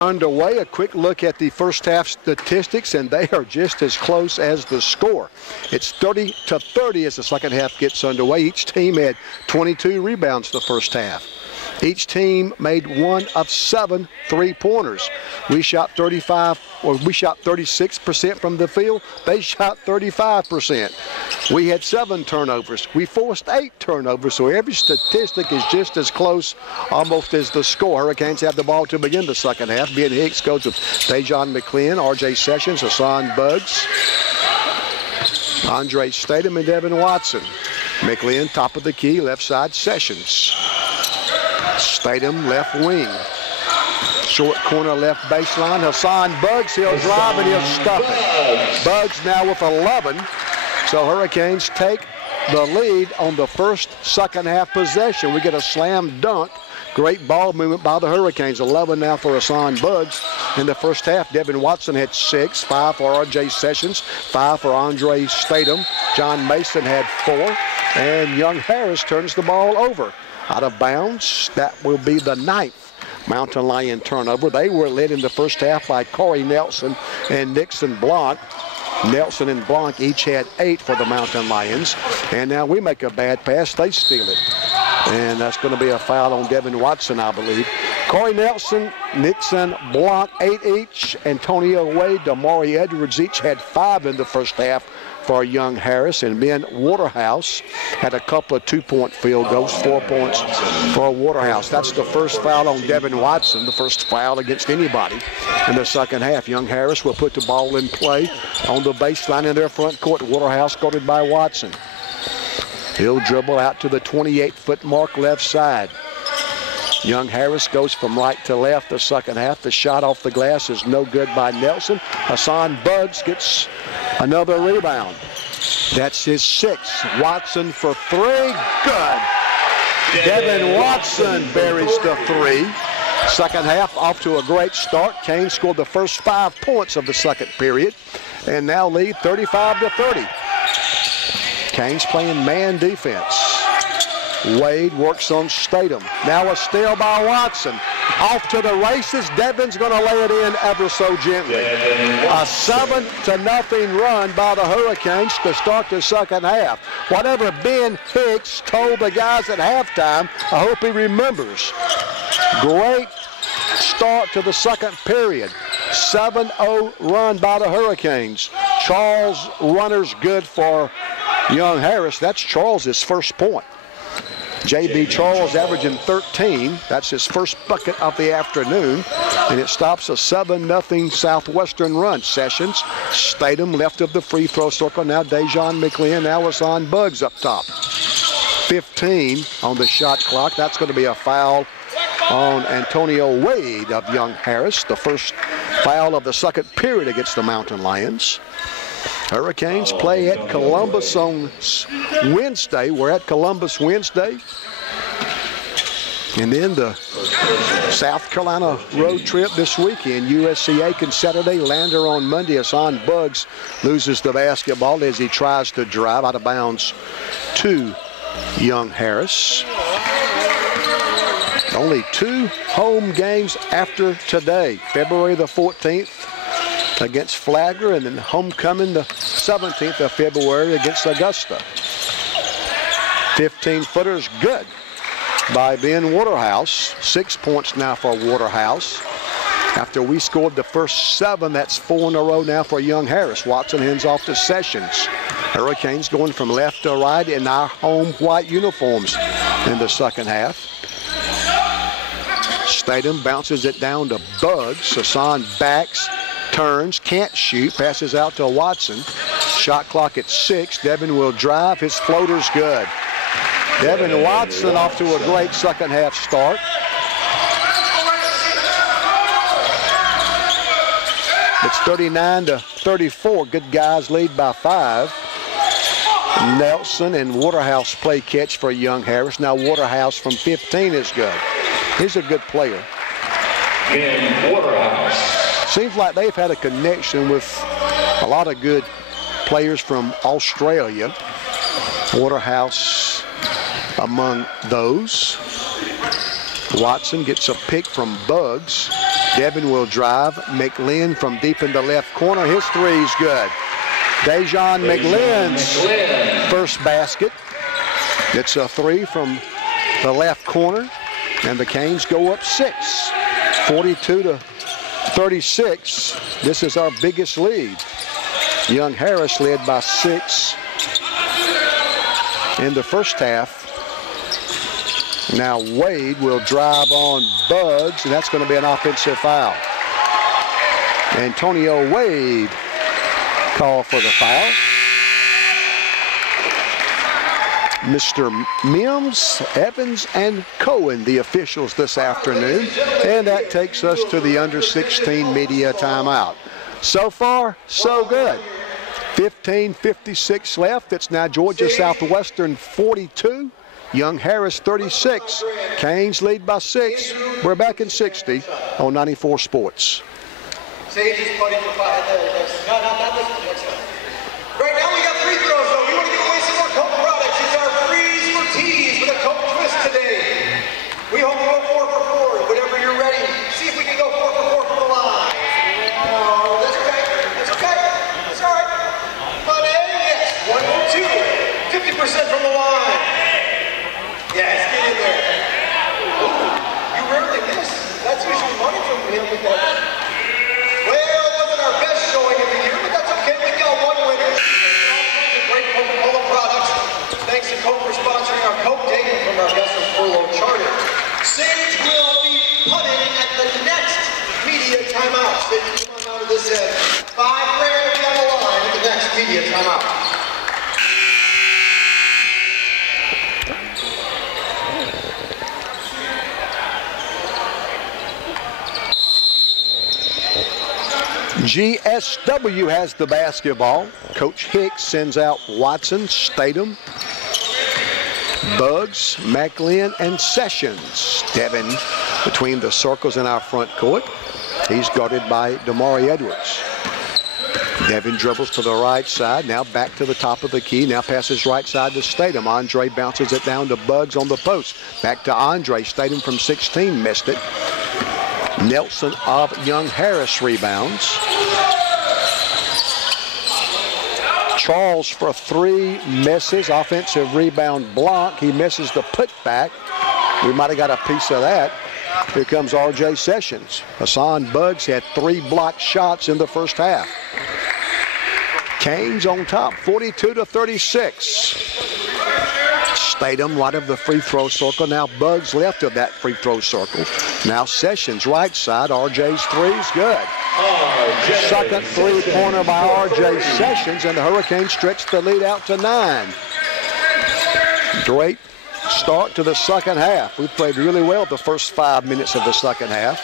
Underway, a quick look at the first half statistics, and they are just as close as the score. It's 30-30 as the second half gets underway. Each team had 22 rebounds the first half. Each team made 1 of 7 3-pointers. We shot 36% from the field. They shot 35%. We had 7 turnovers. We forced 8 turnovers, so every statistic is just as close almost as the score. Hurricanes have the ball to begin the second half. Ben Hicks goes with Dejon McClin, R.J. Sessions, Hassan Buggs, Andre Statham, and Devin Watson. McClin, top of the key, left side, Sessions. Statham, left wing. Short corner, left baseline. Hassan Buggs, he'll drive and he'll stuff it. Buggs now with 11. So Hurricanes take the lead on the first second half possession. We get a slam dunk. Great ball movement by the Hurricanes. 11 now for Hassan Buggs. In the first half, Devin Watson had 6, 5 for R.J. Sessions, 5 for Andre Statham. John Mason had 4, and Young Harris turns the ball over. Out of bounds, that will be the 9th Mountain Lion turnover. They were led in the first half by Corey Nelson and Nixon Blanc. Nelson and Blanc each had 8 for the Mountain Lions. And now we make a bad pass, they steal it. And that's going to be a foul on Devin Watson, I believe. Corey Nelson, Nixon, Blanc, 8 each. Antonio Wade, Damari Edwards each had 5 in the first half for Young Harris, and Ben Waterhouse had a couple of 2-point field goals, 4 points for Waterhouse. That's the first foul on Devin Watson, the first foul against anybody in the second half. Young Harris will put the ball in play on the baseline in their front court. Waterhouse guarded by Watson. He'll dribble out to the 28-foot mark left side. Young Harris goes from right to left the second half. The shot off the glass is no good by Nelson. Hassan Buggs gets another rebound. That's his 6th. Watson for 3. Good. Devin Watson buries the 3. Second half off to a great start. Canes scored the first 5 points of the second period and now lead 35-30. Canes playing man defense. Wade works on Statham. Now a steal by Watson. Off to the races. Devin's going to lay it in ever so gently. A 7-0 run by the Hurricanes to start the second half. Whatever Ben Hicks told the guys at halftime, I hope he remembers. Great start to the second period. 7-0 run by the Hurricanes. Charles runners good for Young Harris. That's Charles's first point. J.B. Charles averaging 13. That's his first bucket of the afternoon. And it stops a 7-0 Southwestern run. Sessions, Statham left of the free throw circle. Now Dejon McClin. Now Hassan Buggs up top. 15 on the shot clock. That's going to be a foul on Antonio Wade of Young Harris. The first foul of the second period against the Mountain Lions. Hurricanes play at Columbus on Wednesday. We're at Columbus Wednesday. And then the South Carolina road trip this weekend. USC Aiken Saturday, Lander on Monday. Hassan Buggs loses the basketball as he tries to drive out of bounds to Young Harris. Only 2 home games after today. February the 14th. Against Flagler, and then homecoming the 17th of February against Augusta. 15-footers good by Ben Waterhouse. 6 points now for Waterhouse. After we scored the first 7, that's 4 in a row now for Young Harris. Watson hands off to Sessions. Hurricanes going from left to right in our home white uniforms in the second half. Statham bounces it down to Buggs. Hassan backs. Turns, can't shoot, passes out to Watson. Shot clock at 6. Devin will drive. His floater's good. Devin Watson off to a great second half start. It's 39-34. Good guys lead by 5. Nelson and Waterhouse play catch for Young Harris. Now Waterhouse from 15 is good. He's a good player. In Waterhouse. Seems like they've had a connection with a lot of good players from Australia. Waterhouse among those. Watson gets a pick from Buggs. Devin will drive. McLean from deep in the left corner. His three's good. Dejon McLean's first basket. It's a three from the left corner, and the Canes go up 6, 42-36. This is our biggest lead. Young Harris led by 6 in the first half. Now Wade will drive on Bugs, and that's going to be an offensive foul. Antonio Wade called for the foul. Mr. Mims, Evans, and Cohen, the officials this afternoon. And that takes us to the under-16 media timeout. So far, so good. 15:56 left. It's now Georgia Southwestern 42, Young Harris 36. Canes lead by 6. We're back in 60 on 94 Sports. Sage is putting for 5 there. No, not this one. Next one. Right now we got free throws, though. We want to give away some more Coke products. It's our freeze for teas with a Coke twist today. We hope you go 4 for 4. Whenever you're ready, see if we can go 4 for 4 from the line. Oh, that's okay. That's okay. That's all right. But yes, 1 for 2. 50% from the line. Yes, get in there. Ooh, you rarely miss. That's usually money from him with that. Well, it wasn't our best showing of the year, but that's okay. We got 1 winner. Great Coca-Cola products. Thanks to Coke for sponsoring our Coke Day from our guest of Furlough Charter. Sage will be putting at the next media timeout. Sage, come on out of this end. $5 grand will be on the line at the next media timeout. GSW has the basketball. Coach Hicks sends out Watson, Statham, Bugs, McLean, and Sessions. Devin between the circles in our front court. He's guarded by Damari Edwards. Devin dribbles to the right side, now back to the top of the key, now passes right side to Statham. Andre bounces it down to Bugs on the post. Back to Andre. Statham from 16 missed it. Nelson of Young Harris rebounds. Charles for 3 misses. Offensive rebound block. He misses the putback. We might have got a piece of that. Here comes R.J. Sessions. Hassan Bugs had 3 blocked shots in the first half. Canes on top, 42-36. Statham right of the free throw circle. Now Bugs left of that free throw circle. Now Sessions right side. RJ's three's good. Second three-pointer by RJ Sessions, and the Hurricanes stretch the lead out to 9. Great start to the second half. We played really well the first 5 minutes of the second half.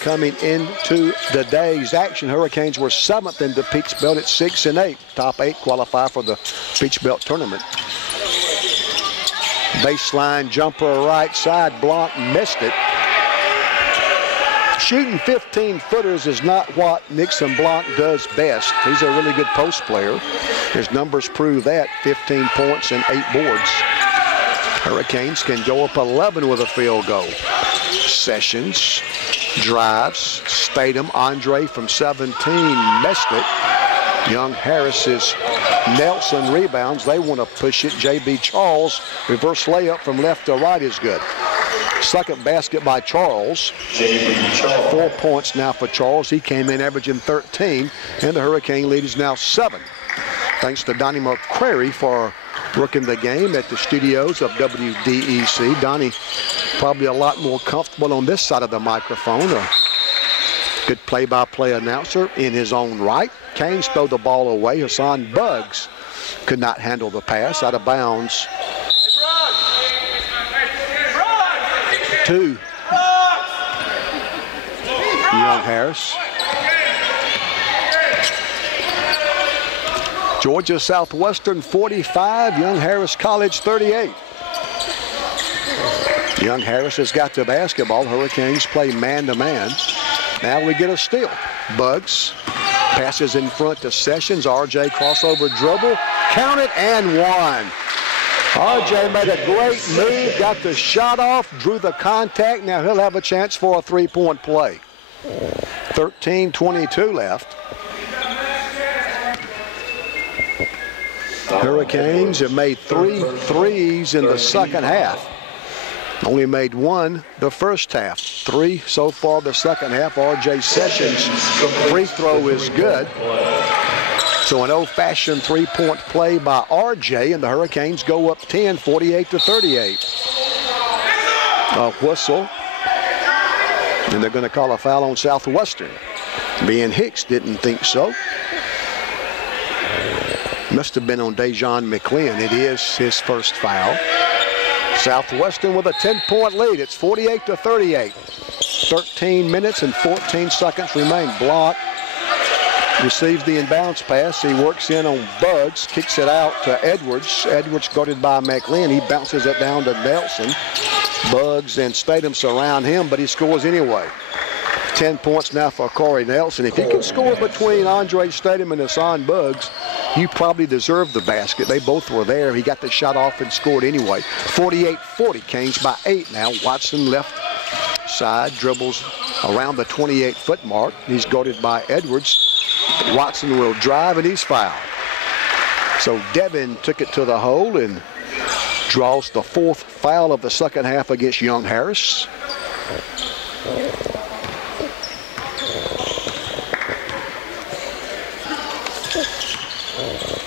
Coming into the day's action, Hurricanes were 7th in the Peach Belt at 6-8. Top 8 qualify for the Peach Belt tournament. Baseline jumper right side. Blanc missed it. Shooting 15-footers is not what Nixon Blanc does best. He's a really good post player. His numbers prove that. 15 points and 8 boards. Hurricanes can go up 11 with a field goal. Sessions drives. Statham, Andre from 17 missed it. Young Harris's Nelson rebounds. They want to push it. J.B. Charles, reverse layup from left to right is good. Second basket by Charles. 4 points now for Charles. He came in averaging 13, and the Hurricane lead is now 7. Thanks to Donnie McCrary for working the game at the studios of WDEC. Donnie probably a lot more comfortable on this side of the microphone. A good play-by-play announcer in his own right. Canes throw the ball away. Hassan Bugs could not handle the pass, out of bounds. To Young Harris. Georgia Southwestern 45, Young Harris College 38. Young Harris has got the basketball. Hurricanes play man-to-man. Now we get a steal. Bugs passes in front to Sessions. RJ crossover dribble. Count it and 1. RJ made a great move, got the shot off, drew the contact. Now he'll have a chance for a three-point play. 13:22 left. Hurricanes have made 3 threes in the second half. Only made 1 the first half. 3 so far the second half. RJ Sessions' free throw is good. So an old-fashioned three-point play by RJ, and the Hurricanes go up 10, 48-38. A whistle, and they're going to call a foul on Southwestern. Ben Hicks didn't think so. Must have been on Dejon McLean. It is his first foul. Southwestern with a 10-point lead. It's 48-38. 13 minutes and 14 seconds remain. Block receives the inbounds pass. He works in on Bugs, kicks it out to Edwards. Edwards guarded by McLean. He bounces it down to Nelson. Bugs and Statham surround him, but he scores anyway. 10 points now for Corey Nelson. If you can score between Andre Statham and Hassan Bugs, you probably deserve the basket. They both were there. He got the shot off and scored anyway. 48-40, Canes by 8 now. Watson left side, dribbles around the 28-foot mark. He's guarded by Edwards. Watson will drive, and he's fouled. So Devin took it to the hole and draws the 4th foul of the second half against Young Harris.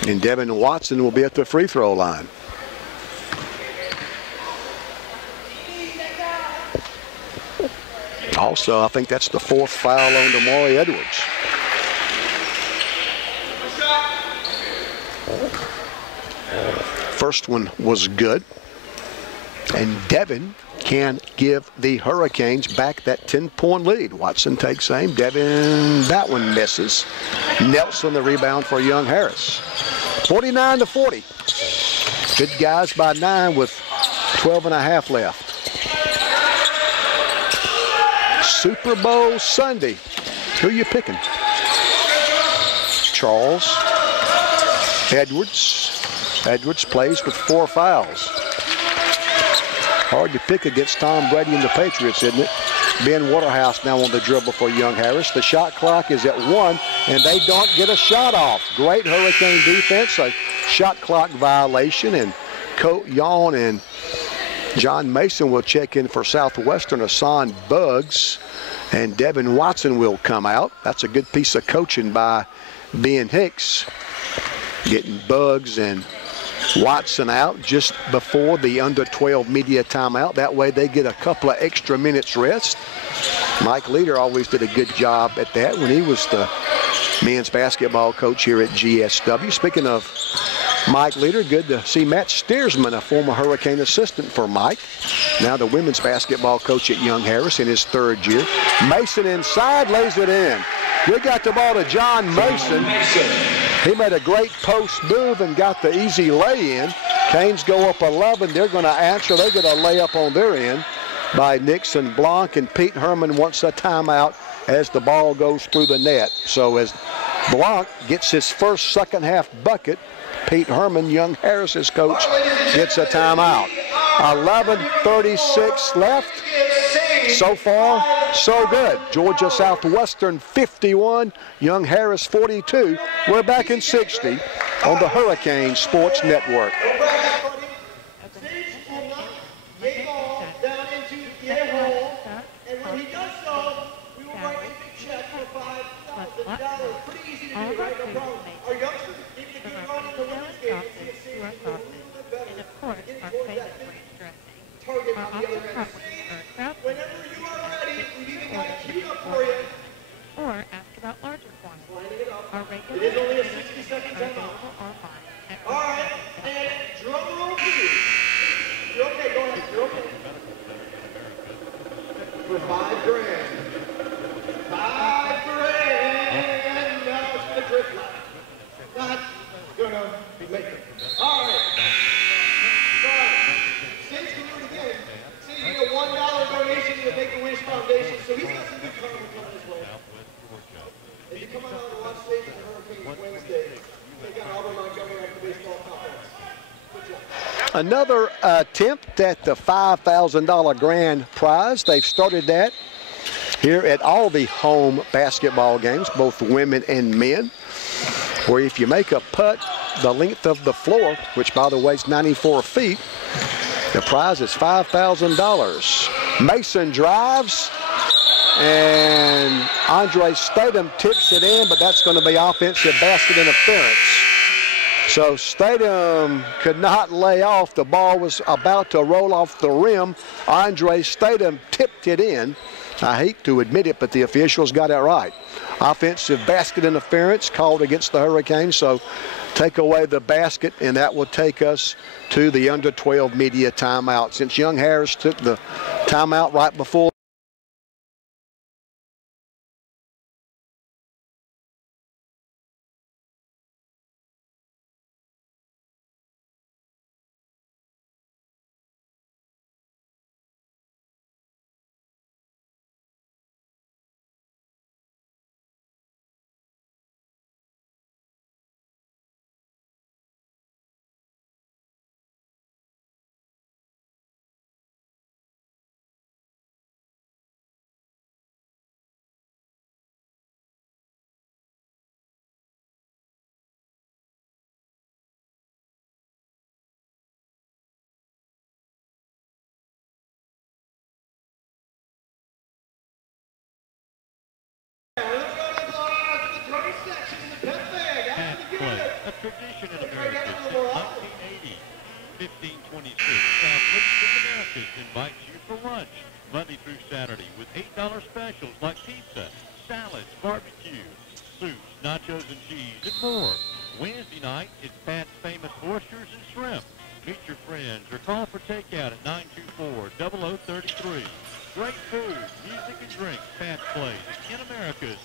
And Devin Watson will be at the free throw line. Also, I think that's the 4th foul on Damari Edwards. First one was good. And Devin can give the Hurricanes back that 10-point lead. Watson takes aim. Devin, that one misses. Nelson the rebound for Young Harris. 49-40. Good guys by 9 with 12 and a half left. Super Bowl Sunday. Who you picking? Charles. Edwards. Edwards plays with 4 fouls. Hard to pick against Tom Brady and the Patriots, isn't it? Ben Waterhouse now on the dribble for Young Harris. The shot clock is at 1, and they don't get a shot off. Great Hurricane defense, a shot clock violation, and Colt Yawn and John Mason will check in for Southwestern. Hassan Bugs and Devin Watson will come out. That's a good piece of coaching by Ben Hicks, getting Bugs and Watson out just before the under-12 media timeout. That way they get a couple of extra minutes rest. Mike Leader always did a good job at that when he was the men's basketball coach here at GSW. Speaking of Mike Leader, good to see Matt Steersman, a former Hurricane assistant for Mike. Now the women's basketball coach at Young Harris in his 3rd year. Mason inside, lays it in. We got the ball to John Mason. He made a great post move and got the easy lay-in. Canes go up 11. They're going to answer. They get a layup on their end by Nixon Blanc, and Pete Herman wants a timeout as the ball goes through the net. So as Blanc gets his first second-half bucket, Pete Herman, Young Harris's coach, gets a timeout. 11:36 left. So far, so good. Georgia Southwestern 51, Young Harris 42. We're back in 60 on the Hurricane Sports Network. Whenever you are ready, we've even got it queued up for you. Or ask about larger quantities. Lining it up. Our regular It is only a 60-second timeout. All right, and drum roll, please. You're okay, go ahead, you're okay. For $5 grand. $5 grand. Now it's gonna drift left. Not gonna make it. All right. Since we do it again, Sid's made a $1 donation to the Make-A-Wish Foundation, so he's got some good karma coming his way. As you come out on the last stage of the Hurricanes Wednesday, they got Auburn Montgomery at the baseball complex. Good job. Another attempt at the $5,000 grand prize. They've started that here at all the home basketball games, both women and men, where if you make a putt the length of the floor, which by the way is 94 feet, the prize is $5,000. Mason drives, and Andre Statham tips it in, but that's going to be offensive basket interference. So Statham could not lay off. The ball was about to roll off the rim. Andre Statham tipped it in. I hate to admit it, but the officials got it right. Offensive basket interference called against the Hurricanes, so take away the basket, and that will take us to the under 12 media timeout. Since Young Harris took the timeout right before A tradition in Americus since 1980. 1526 Southeastern Americas invites you for lunch Monday through Saturday with $8 specials like pizza, salads, barbecue, soups, nachos and cheese, and more. Wednesday night, it's Pat's famous oysters and shrimp. Meet your friends or call for takeout at 924-0033. Great food, music, and drinks. Pat's Place in Americus.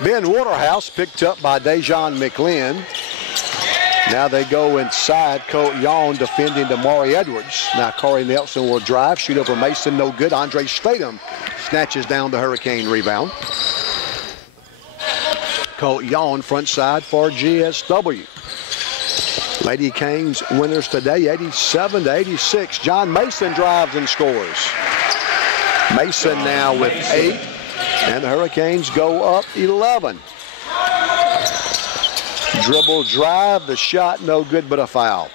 Ben Waterhouse picked up by Dejon McLean. Now they go inside. Colt Yawn defending Damari Edwards. Now Corey Nelson will drive, shoot over Mason, no good. Andre Statham snatches down the Hurricane rebound. Colt Yawn front side for GSW. Lady Canes winners today, 87-86. John Mason drives and scores. Mason now with 8. And the Hurricanes go up 11. Dribble drive, the shot no good, but a foul.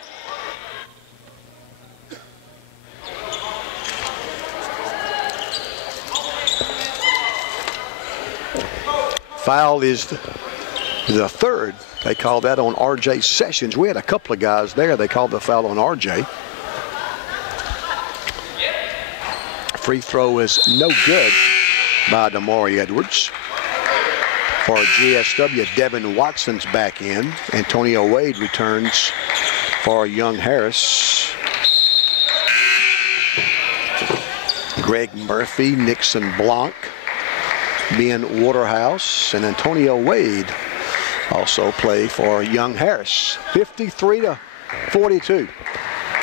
Foul is the third. They call that on R.J. Sessions. We had a couple of guys there. They called the foul on R.J. Free throw is no good by Damari Edwards. For GSW, Devin Watson's back in. Antonio Wade returns for Young Harris. Greg Murphy, Nixon Blanc, Ben Waterhouse, and Antonio Wade also play for Young Harris. 53-42.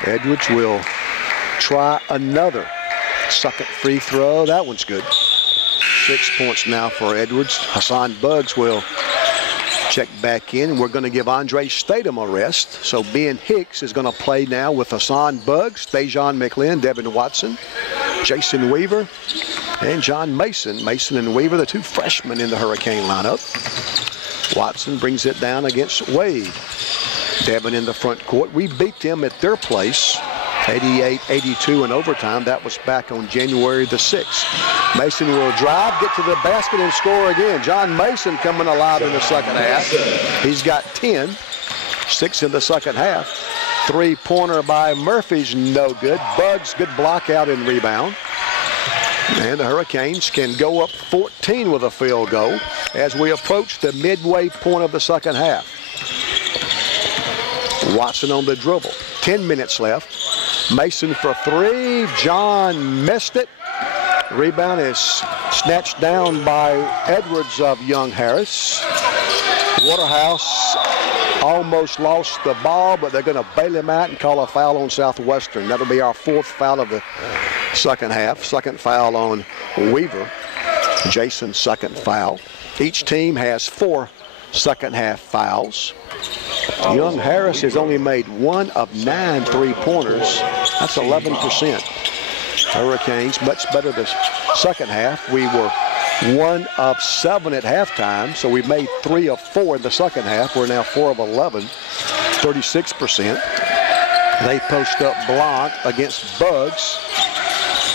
Edwards will try another second free throw. That one's good. 6 points now for Edwards. Hassan Buggs will check back in. We're going to give Andre Statham a rest. So Ben Hicks is going to play now with Hassan Buggs, Dejon McLean, Devin Watson, Jason Weaver, and John Mason. Mason and Weaver, the two freshmen in the Hurricane lineup. Watson brings it down against Wade. Devin in the front court. We beat them at their place, 88-82 in overtime. That was back on January the 6th. Mason will drive, get to the basket, and score again. John Mason coming alive in the second half. He's got 10, 6 in the second half. Three-pointer by Murphy's no good. Buggs, good block out and rebound. And the Hurricanes can go up 14 with a field goal as we approach the midway point of the second half. Watson on the dribble. 10 minutes left. Mason for three. John missed it. Rebound is snatched down by Edwards of Young Harris. Waterhouse almost lost the ball, but they're going to bail him out and call a foul on Southwestern. That'll be our fourth foul of the second half. Second foul on Weaver. Jason's second foul. Each team has 4 second half fouls. Young Harris has only made 1 of 9 3-pointers. That's 11%. Hurricanes much better the second half. We were 1 of 7 at halftime, so we made 3 of 4 in the second half. We're now 4 of 11, 36%. They post up Blanc against Buggs.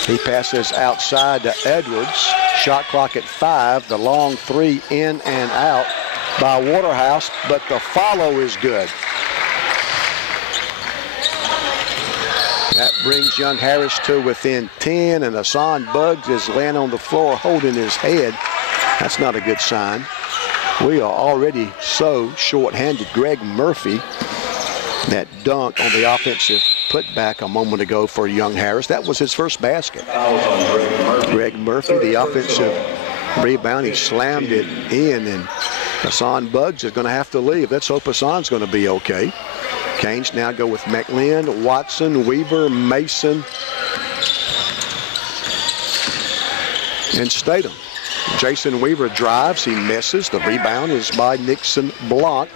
He passes outside to Edwards. Shot clock at 5. The long 3 in and out by Waterhouse, but the follow is good. That brings Young Harris to within 10, and Hassan Buggs is laying on the floor holding his head. That's not a good sign. We are already so short-handed. Greg Murphy, that dunk on the offensive putback a moment ago for Young Harris. That was his first basket. Greg Murphy, the offensive rebound, he slammed it in, and Hassan Buggs is going to have to leave. Let's hope Hassan's going to be okay. Canes now go with McLean, Watson, Weaver, Mason, and Statham. Jason Weaver drives, he misses. The rebound is by Nixon Blanc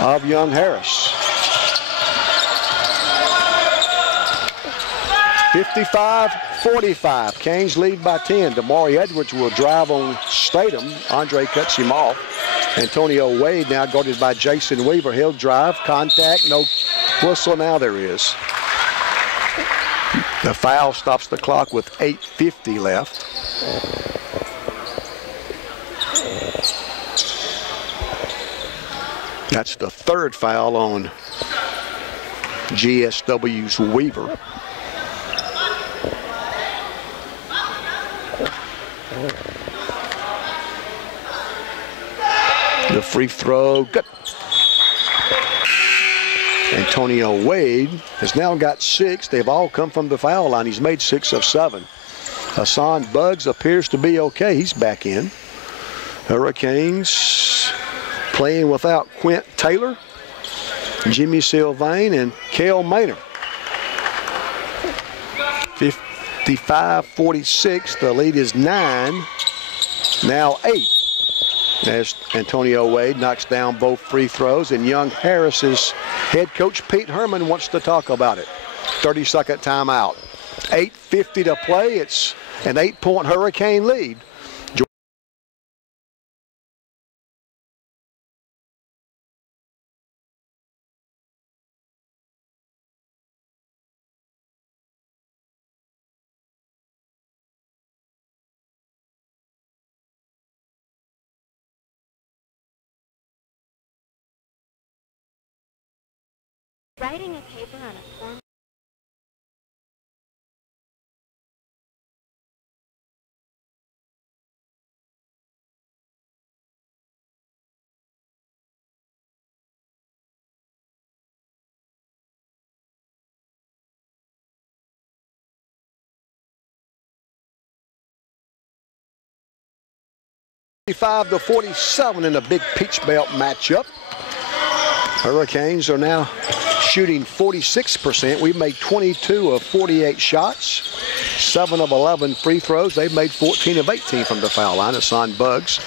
of Young Harris. 55-45. Canes lead by 10. Damari Edwards will drive on Statham. Andre cuts him off. Antonio Wade now guarded by Jason Weaver. He'll drive. Contact. No whistle. Now there is. The foul stops the clock with 8:50 left. That's the third foul on GSW's Weaver. The free throw, good. Antonio Wade has now got 6. They've all come from the foul line. He's made 6 of 7. Hassan Buggs appears to be okay. He's back in. Hurricanes playing without Quint Taylor, Jimmy Sylvain, and Cale Maynard. 55-46. The lead is 9, now 8. As Antonio Wade knocks down both free throws, and Young Harris's head coach Pete Herman wants to talk about it. 30-second timeout. 8:50 to play. It's an 8-point Hurricane lead. Writing a paper on a form. (45-47) in a big Peach Belt matchup. Hurricanes are now shooting 46%. We've made 22 of 48 shots, 7 of 11 free throws. They've made 14 of 18 from the foul line. Hassan Buggs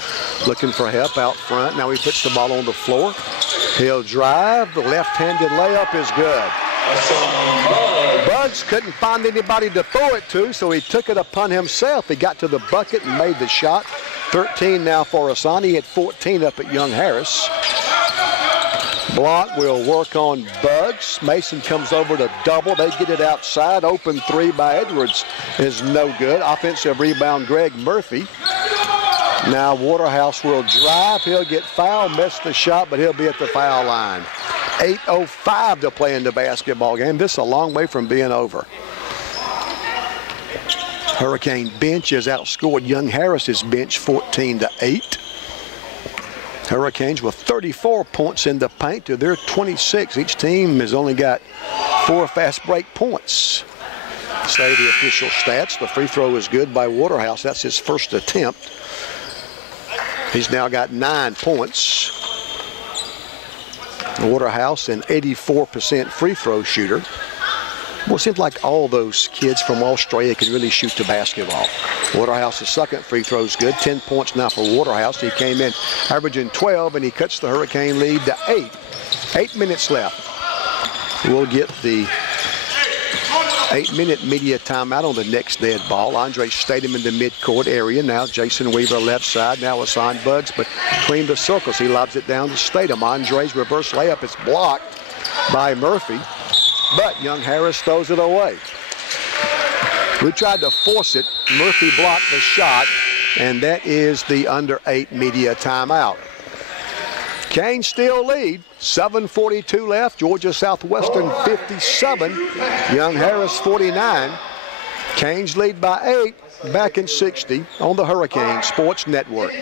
looking for help out front. Now he puts the ball on the floor. He'll drive. The left-handed layup is good. Buggs couldn't find anybody to throw it to, so he took it upon himself. He got to the bucket and made the shot. 13 now for Hassan. He had 14 up at Young Harris. Blanc will work on Buggs. Mason comes over to double. They get it outside. Open 3 by Edwards is no good. Offensive rebound, Greg Murphy. Now Waterhouse will drive. He'll get fouled, miss the shot, but he'll be at the foul line. 8:05 to play in the basketball game. This is a long way from being over. Hurricane bench has outscored Young Harris's bench 14-8. Hurricanes with 34 points in the paint to their 26. Each team has only got 4 fast break points. Say the official stats. The free throw is good by Waterhouse. That's his first attempt. He's now got 9 points. Waterhouse, an 84% free throw shooter. Well, it seems like all those kids from Australia can really shoot the basketball. Waterhouse's second free throw is good. 10 points now for Waterhouse. He came in averaging 12, and he cuts the Hurricane lead to 8. 8 minutes left. We'll get the 8-minute media timeout on the next dead ball. Andre Statham in the midcourt area. Now Jason Weaver left side. Now Hassan Buggs between the circles. He lobs it down to Statham. Andre's reverse layup is blocked by Murphy, but young Harris throws it away. We tried to force it. Murphy blocked the shot, and that is the under 8 media timeout. Canes still lead. 7:42 left. Georgia Southwestern 57. Young Harris 49. Canes lead by 8. Back in 60 on the Hurricane Sports Network.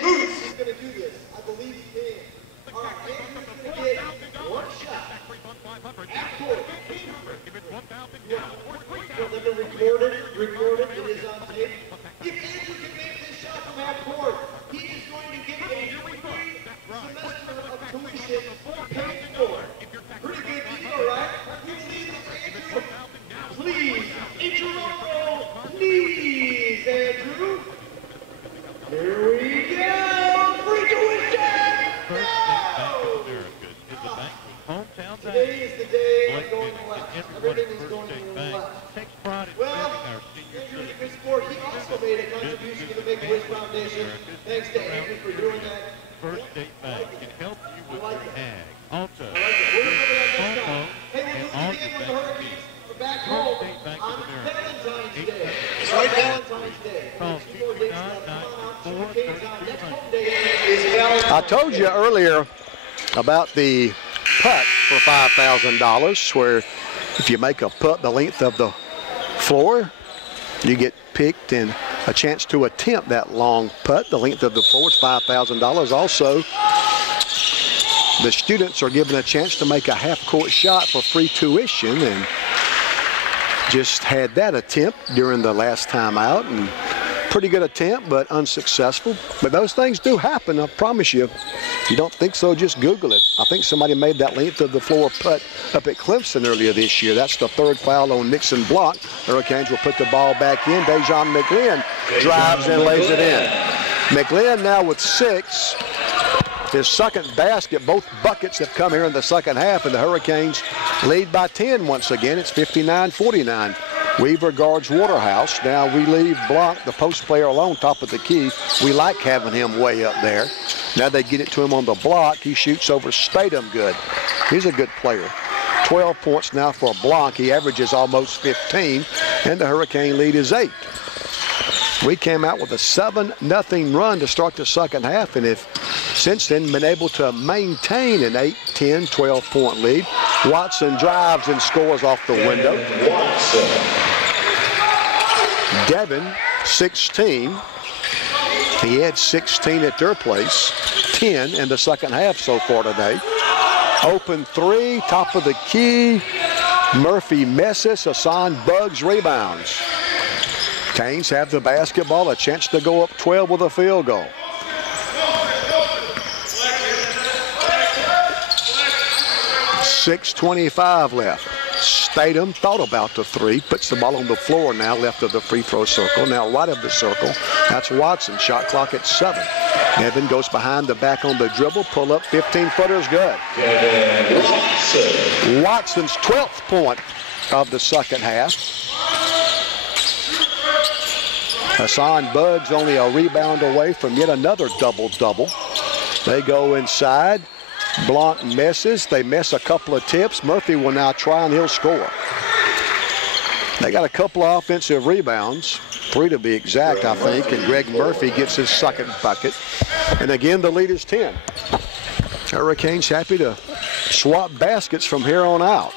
Recorded, it is on tape. If Andrew can make this shot from half court, he is going to get a free semester of tuition paid for. Pretty good deal, right? We believe in Andrew. Please, intro, please, Andrew. Here we go. Free tuition. Go. Today is the day of going left. Everything is going left. Well, Andrew's a good sport. He also made a contribution to the Make-A-Wish Foundation. Thanks to Andrew for doing that. First State Bank can help you with your ag, auto, Hey, we're doing the game with the Hurricanes. We're back home on Valentine's Day. It's right Valentine's Day. Call 229-994-3200. I told you earlier about the putt for $5,000, where if you make a putt the length of the floor, you get picked and a chance to attempt that long putt. The length of the floor is $5,000. Also, the students are given a chance to make a half-court shot for free tuition, and just had that attempt during the last time out, and pretty good attempt, but unsuccessful. But those things do happen, I promise you. If you don't think so, just Google it. I think somebody made that length of the floor putt up at Clemson earlier this year. That's the third foul on Nixon Block. Hurricanes will put the ball back in. Dejon McGlynn drives and lays it in. McGlynn now with 6. His second basket. Both buckets have come here in the second half, and the Hurricanes lead by 10 once again. It's 59-49. Weaver guards Waterhouse. Now we leave Blanc, the post player, alone, top of the key. We like having him way up there. Now they get it to him on the block. He shoots over Statham good. He's a good player. 12 points now for Blanc. He averages almost 15, and the Hurricane lead is 8. We came out with a 7-0 run to start the second half, and have since then been able to maintain an 8, 10, 12-point lead. Watson drives and scores off the window. Devin, 16. He had 16 at their place, 10 in the second half so far today. Open 3, top of the key. Murphy misses. Hassan Buggs rebounds. Canes have the basketball, a chance to go up 12 with a field goal. .625 left. Statham thought about the 3, puts the ball on the floor now, left of the free throw circle. Now right of the circle, that's Watson. Shot clock at 7. Evan goes behind the back on the dribble, pull up, 15-footer is good. Watson's 12th point of the second half. Hassan Buggs only a rebound away from yet another double-double. They go inside. Blanc misses. They miss a couple of tips. Murphy will now try, and he'll score. They got a couple of offensive rebounds, 3 to be exact, I think, and Greg Murphy gets his second bucket. And again, the lead is 10. Hurricanes happy to swap baskets from here on out.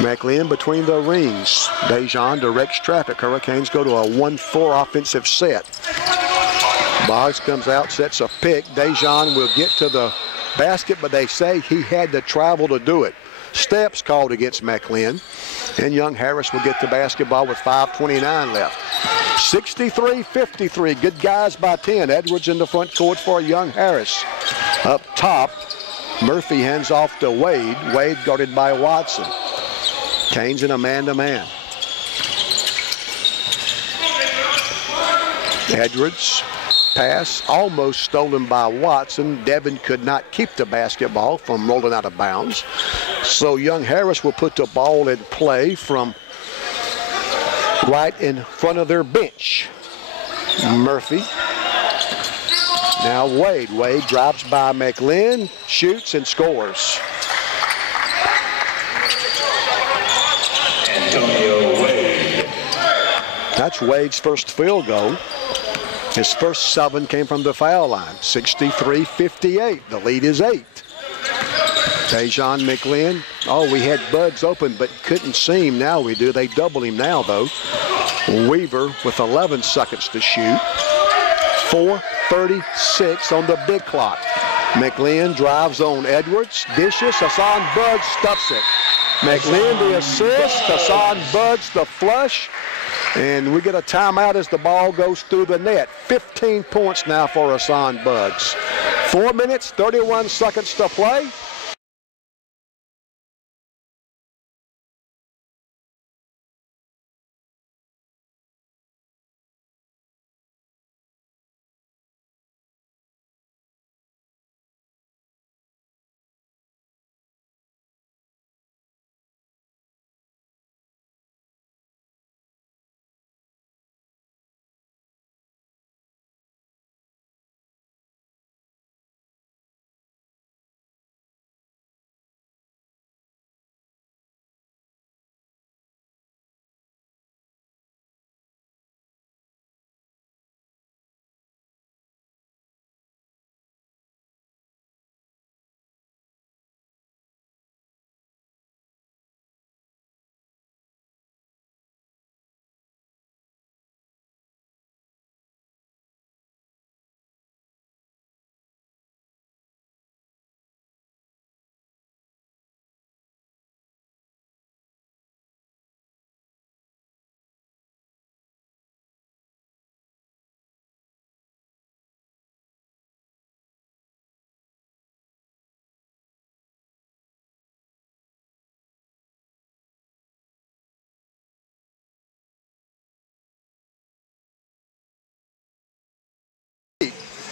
McLean between the rings. Dejon directs traffic. Hurricanes go to a 1-4 offensive set. Boggs comes out, sets a pick. Dejon will get to the basket, but they say he had to travel to do it. Steps called against McLean. And young Harris will get the basketball with 5:29 left. 63-53. Good guys by 10. Edwards in the front court for young Harris. Up top, Murphy hands off to Wade. Wade guarded by Watson. Canes in a man-to-man. Edwards pass almost stolen by Watson. Devin could not keep the basketball from rolling out of bounds. So young Harris will put the ball in play from right in front of their bench. Murphy. Now Wade. Wade drops by McLean, shoots and scores. Antonio Wade. That's Wade's first field goal. His first 7 came from the foul line. 63-58. The lead is 8. Tajon McLean. Oh, we had Buds open but couldn't see him. Now we do. They double him now, though. Weaver with 11 seconds to shoot. 4:36 on the big clock. McLean drives on Edwards. Dishes. Hassan Buds stuffs it. McLean the assist. Hassan Buds the flush. And we get a timeout as the ball goes through the net. 15 points now for Hassan Buds. 4 minutes, 31 seconds to play.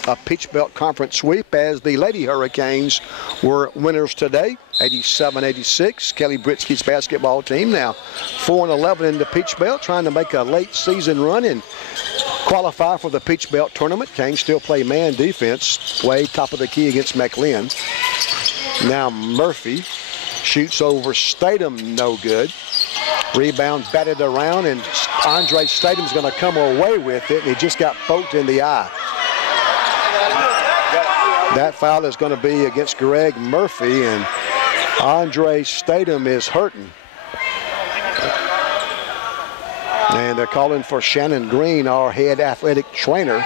A Peach Belt Conference sweep as the Lady Hurricanes were winners today, 87-86. Kelly Britsky's basketball team now 4-11 in the Peach Belt, trying to make a late season run and qualify for the Peach Belt tournament. Canes still play man defense, way top of the key against McLean. Now Murphy shoots over Statham, no good. Rebound batted around, and Andre Statham going to come away with it, and he just got poked in the eye. That foul is going to be against Greg Murphy, and Andre Statham is hurting. And they're calling for Shannon Green, our head athletic trainer.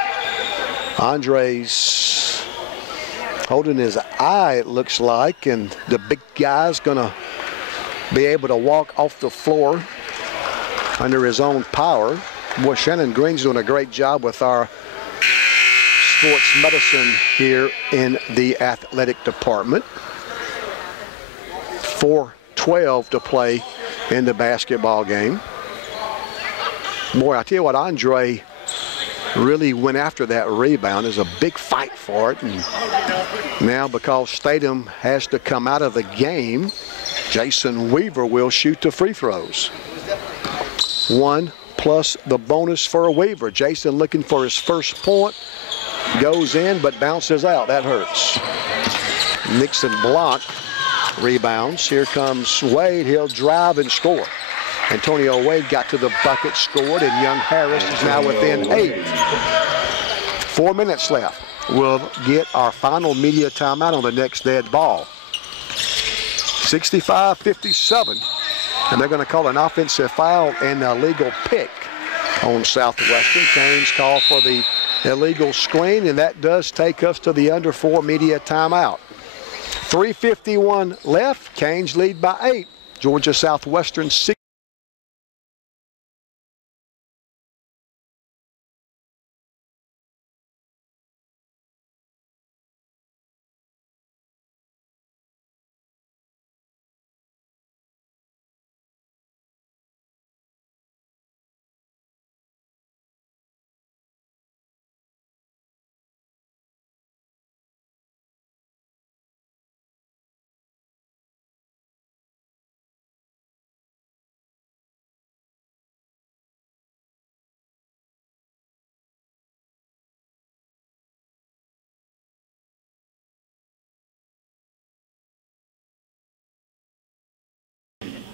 Andre's holding his eye, it looks like, and the big guy's going to be able to walk off the floor under his own power. Boy, Shannon Green's doing a great job with our sports medicine here in the athletic department. 4:12 to play in the basketball game. Boy, I tell you what, Andre really went after that rebound. There's a big fight for it. And now because Statham has to come out of the game, Jason Weaver will shoot the free throws. 1 plus the bonus for Weaver. Jason looking for his first point. Goes in but bounces out. That hurts. Nixon Blanc rebounds. Here comes Wade. He'll drive and score. Antonio Wade got to the bucket, scored, and young Harris is now within 8. 4 minutes left. We'll get our final media timeout on the next dead ball. 65-57. And they're going to call an offensive foul and a legal pick on Southwestern. Canes call for the illegal screen, and that does take us to the under 4 media timeout. 3:51 left. Canes lead by 8. Georgia Southwestern 6.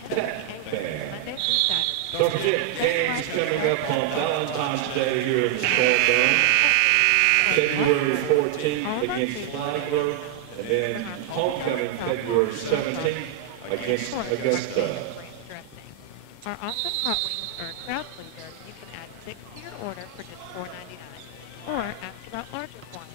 Monday through Saturday. Don't forget games coming up on Valentine's Day here in the Storm Dome. February 14th against Flagler, and then homecoming February 17th against Augusta. Our awesome hot wings are a crowd pleaser. You can add 6 to your order for just $4.99, or ask about larger quantities.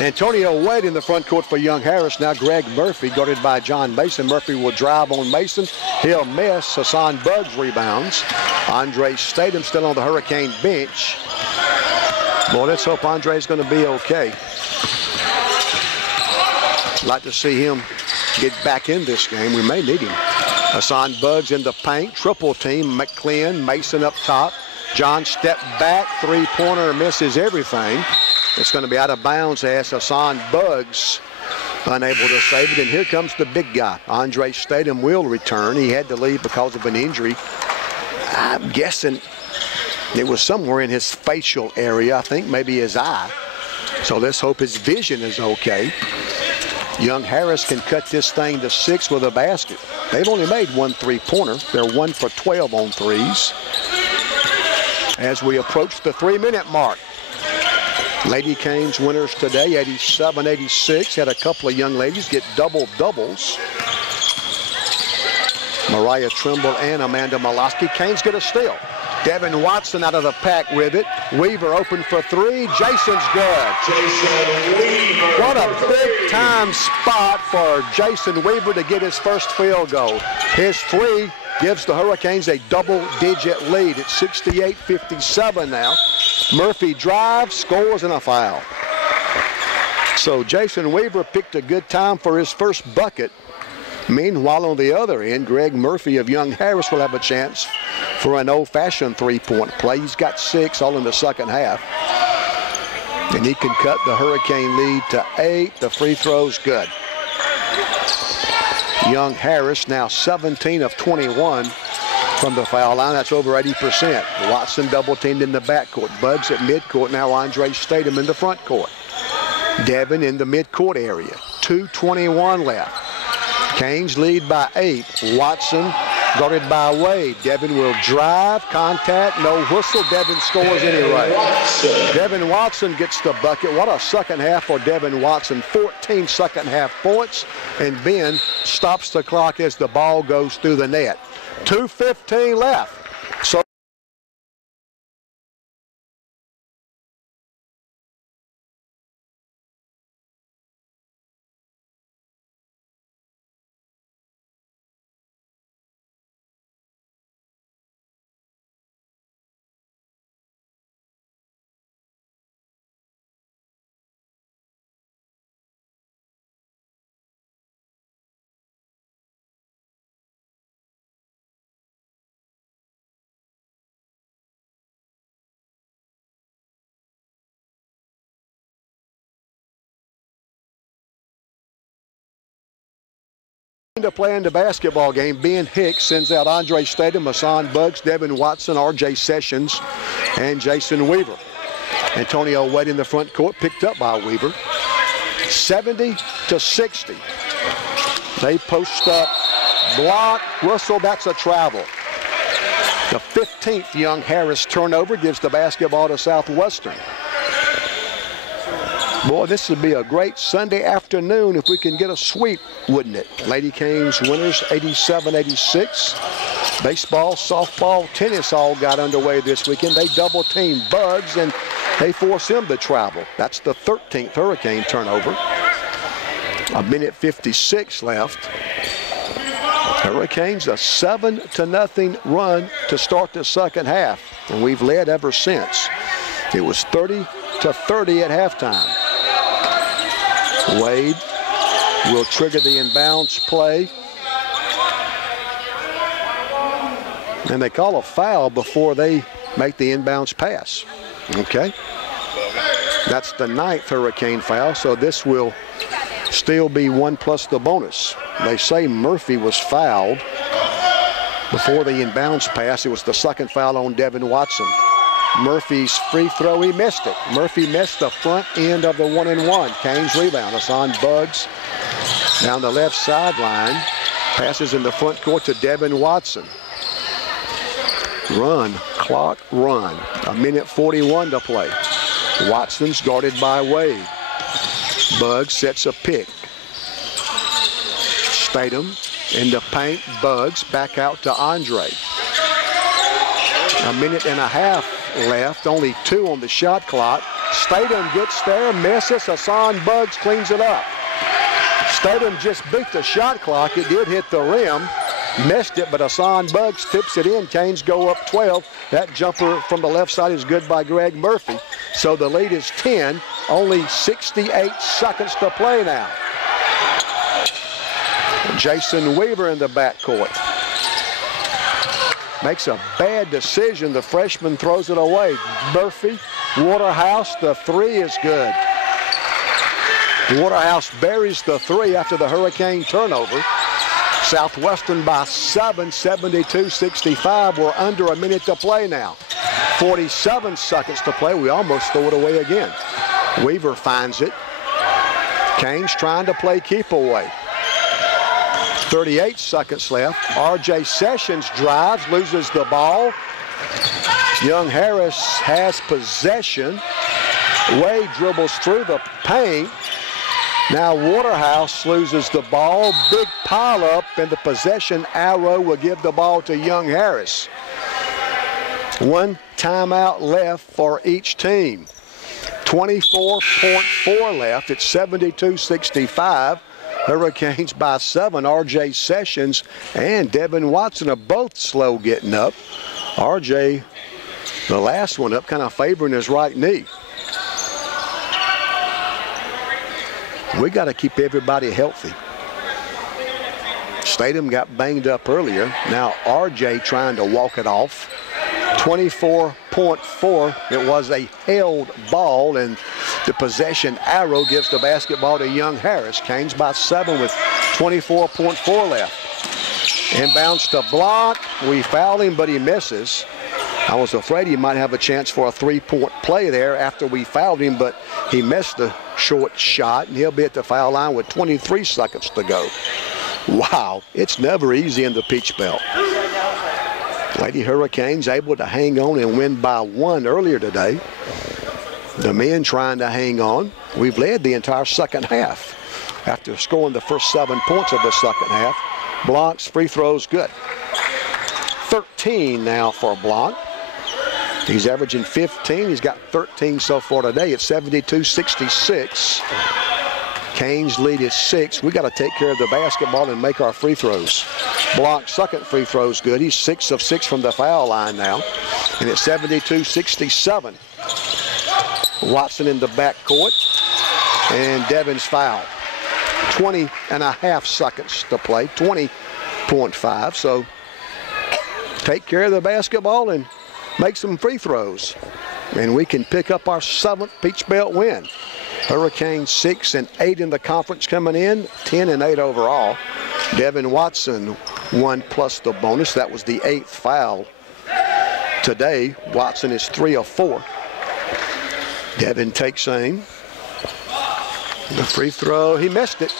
Antonio Wade in the front court for Young Harris. Now Greg Murphy, guarded by John Mason. Murphy will drive on Mason. He'll miss. Hassan Buggs rebounds. Andre Statham still on the Hurricane bench. Boy, let's hope Andre's going to be okay. Like to see him get back in this game. We may need him. Hassan Buggs in the paint. Triple team. McLean, Mason up top. John step back. Three-pointer, misses everything. It's going to be out of bounds as Hassan Buggs unable to save it. And here comes the big guy. Andre Statham will return. He had to leave because of an injury. I'm guessing it was somewhere in his facial area. I think maybe his eye. So let's hope his vision is okay. Young Harris can cut this thing to 6 with a basket. They've only made 1 3-pointer. They're 1 for 12 on threes. As we approach the 3-minute mark. Lady Canes winners today, 87-86. Had a couple of young ladies get double doubles. Mariah Trimble and Amanda Molosky. Canes get a steal. Devin Watson out of the pack with it. Weaver open for 3. Jason's good. Jason Weaver. What a big time spot for Jason Weaver to get his first field goal. His 3 gives the Hurricanes a double-digit lead. It's 68-57 now. Murphy drives, scores, and a foul. So Jason Weaver picked a good time for his first bucket. Meanwhile, on the other end, Greg Murphy of Young Harris will have a chance for an old-fashioned 3-point play. He's got 6 all in the second half. And he can cut the Hurricane lead to 8. The free throw's good. Young Harris now 17 of 21 from the foul line. That's over 80%. Watson double teamed in the backcourt. Buggs at midcourt. Now Andre Statham in the front court. Devin in the midcourt area. 2:21 left. Canes lead by 8. Watson guarded by Wade. Devin will drive, contact, no whistle. Devin scores anyway. Devin Watson gets the bucket. What a second half for Devin Watson. 14 second half points. And Ben stops the clock as the ball goes through the net. 2:15 left. So to play in the basketball game. Ben Hicks sends out Andre Statham, Hassan Buggs, Devin Watson, R.J. Sessions, and Jason Weaver. Antonio Wade in the front court, picked up by Weaver. 70-60. They post up, block, whistle, that's a travel. The 15th Young Harris turnover gives the basketball to Southwestern. Boy, this would be a great Sunday afternoon if we can get a sweep, wouldn't it? Lady Canes winners 87-86. Baseball, softball, tennis all got underway this weekend. They double team Buggs and they force him to travel. That's the 13th Hurricane turnover. 1:56 left. Hurricanes a 7-0 run to start the second half, and we've led ever since. It was 30-30 at halftime. Wade will trigger the inbounds play. And they call a foul before they make the inbounds pass. Okay. That's the 9th Hurricane foul, so this will still be 1 plus the bonus. They say Murphy was fouled before the inbounds pass. It was the second foul on Devin Watson. Murphy's free throw, he missed it. Murphy missed the front end of the 1-and-1. Canes rebound. Hassan Buggs down the left sideline. Passes in the front court to Devin Watson. Run, clock, run. 1:41 to play. Watson's guarded by Wade. Buggs sets a pick. Statham in the paint. Buggs back out to Andre. 1.5 minutes left. Only 2 on the shot clock. Statham gets there, misses. Hassan Buggs cleans it up. Statham just beat the shot clock. It did hit the rim. Missed it, but Hassan Buggs tips it in. Canes go up 12. That jumper from the left side is good by Greg Murphy. So the lead is 10. Only 68 seconds to play now. Jason Weaver in the backcourt. Makes a bad decision. The freshman throws it away. Murphy, Waterhouse, the 3 is good. Waterhouse buries the 3 after the Hurricane turnover. Southwestern by 7, 72-65. We're under a minute to play now. 47 seconds to play. We almost throw it away again. Weaver finds it. Canes trying to play keep away. 38 seconds left. R.J. Sessions drives, loses the ball. Young Harris has possession. Wade dribbles through the paint. Now Waterhouse loses the ball. Big pile up, and the possession arrow will give the ball to Young Harris. 1 timeout left for each team. 24.4 left. It's 72-65. Hurricanes by 7. R.J. Sessions and Devin Watson are both slow getting up. R.J., the last one up, kind of favoring his right knee. We got to keep everybody healthy. Statham got banged up earlier. Now R.J. trying to walk it off. 24.4. It was a held ball, and the possession arrow gives the basketball to Young Harris. Canes by 7 with 24.4 left. Inbounds to Block. We fouled him, but he misses. I was afraid he might have a chance for a 3-point play there after we fouled him, but he missed the short shot, and he'll be at the foul line with 23 seconds to go. Wow, it's never easy in the Peach Belt. Lady Hurricanes able to hang on and win by 1 earlier today. The men trying to hang on. We've led the entire second half after scoring the first 7 points of the second half. Blanc's free throws good. 13 now for Blanc. He's averaging 15. He's got 13 so far today. It's 72-66. Canes lead is 6. We got to take care of the basketball and make our free throws. Blanc's second free throw is good. He's 6 of 6 from the foul line now. And it's 72-67. Watson in the backcourt. And Devin's foul. 20.5 seconds to play. 20.5. So take care of the basketball and make some free throws. And we can pick up our 7th Peach Belt win. Hurricanes 6-8 in the conference coming in, 10-8 overall. Devin Watson 1 plus the bonus. That was the 8th foul today. Watson is 3 of 4. Devin takes aim. The free throw, he missed it.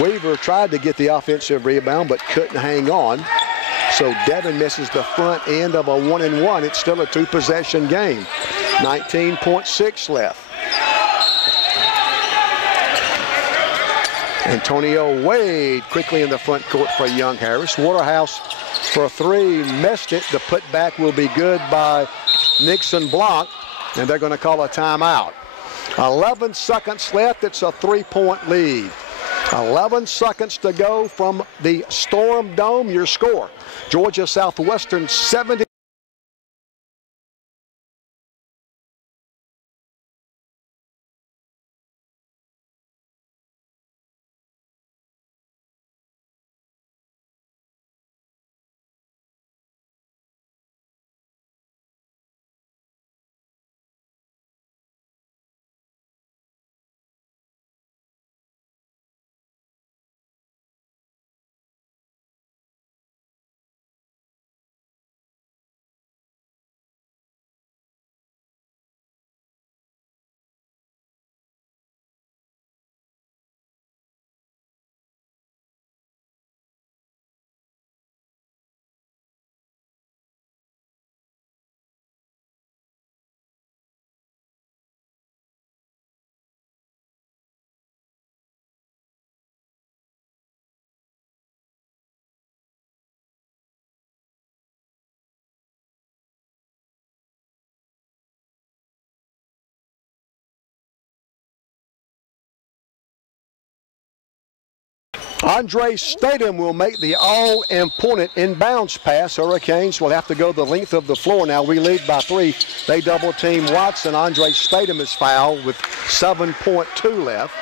Weaver tried to get the offensive rebound but couldn't hang on. So Devin misses the front end of a 1-and-1. It's still a 2-possession game. 19.6 left. Antonio Wade quickly in the front court for Young Harris. Waterhouse for 3, missed it. The putback will be good by Nixon Blanc, and they're going to call a timeout. 11 seconds left. It's a 3-point lead. 11 seconds to go from the Storm Dome. Your score, Georgia Southwestern 70. Andre Statham will make the all-important inbounds pass. Hurricanes will have to go the length of the floor now. We lead by 3. They double-team Watson. Andre Statham is fouled with 7.2 left.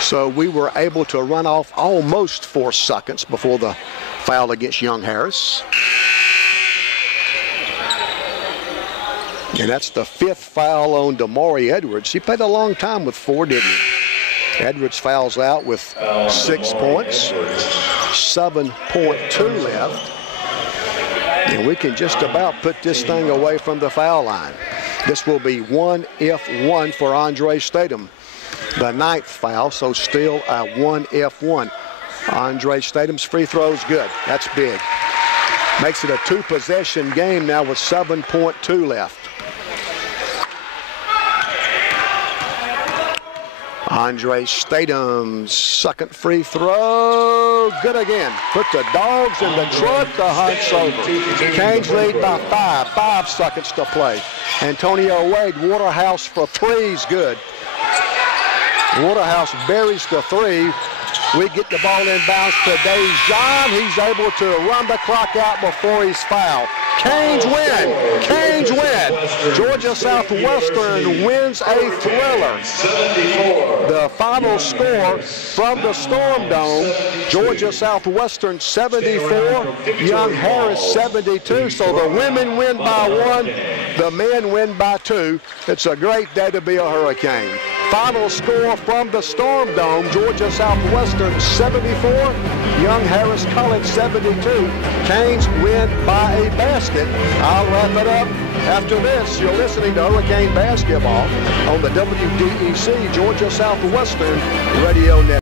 So we were able to run off almost 4 seconds before the foul against Young Harris. And that's the 5th foul on Damari Edwards. He played a long time with 4, didn't he? Edwards fouls out with 6 points, 7.2 left. And we can just about put this thing away from the foul line. This will be 1-F-1 for Andre Statham. The 9th foul, so still a 1-F-1. Andre Statham's free throw is good. That's big. Makes it a 2-possession game now with 7.2 left. Andre Statham's second free throw, good again. Put the Dogs in the truck, the Hunt's over. Canes lead by 5 seconds to play. Antonio Wade, Waterhouse for 3's good. Waterhouse buries the 3. We get the ball inbounds to Dejan. He's able to run the clock out before he's fouled. Canes win. Canes win. Georgia Southwestern wins a thriller. The final score from the Storm Dome, Georgia Southwestern 74, Young Harris 72. So the women win by 1, the men win by 2. It's a great day to be a Hurricane. Final score from the Storm Dome, Georgia Southwestern 74, Young Harris College 72. Canes win by a basket. I'll wrap it up after this. You're listening to Hurricane Basketball on the WDEC Georgia Southwestern Radio Network.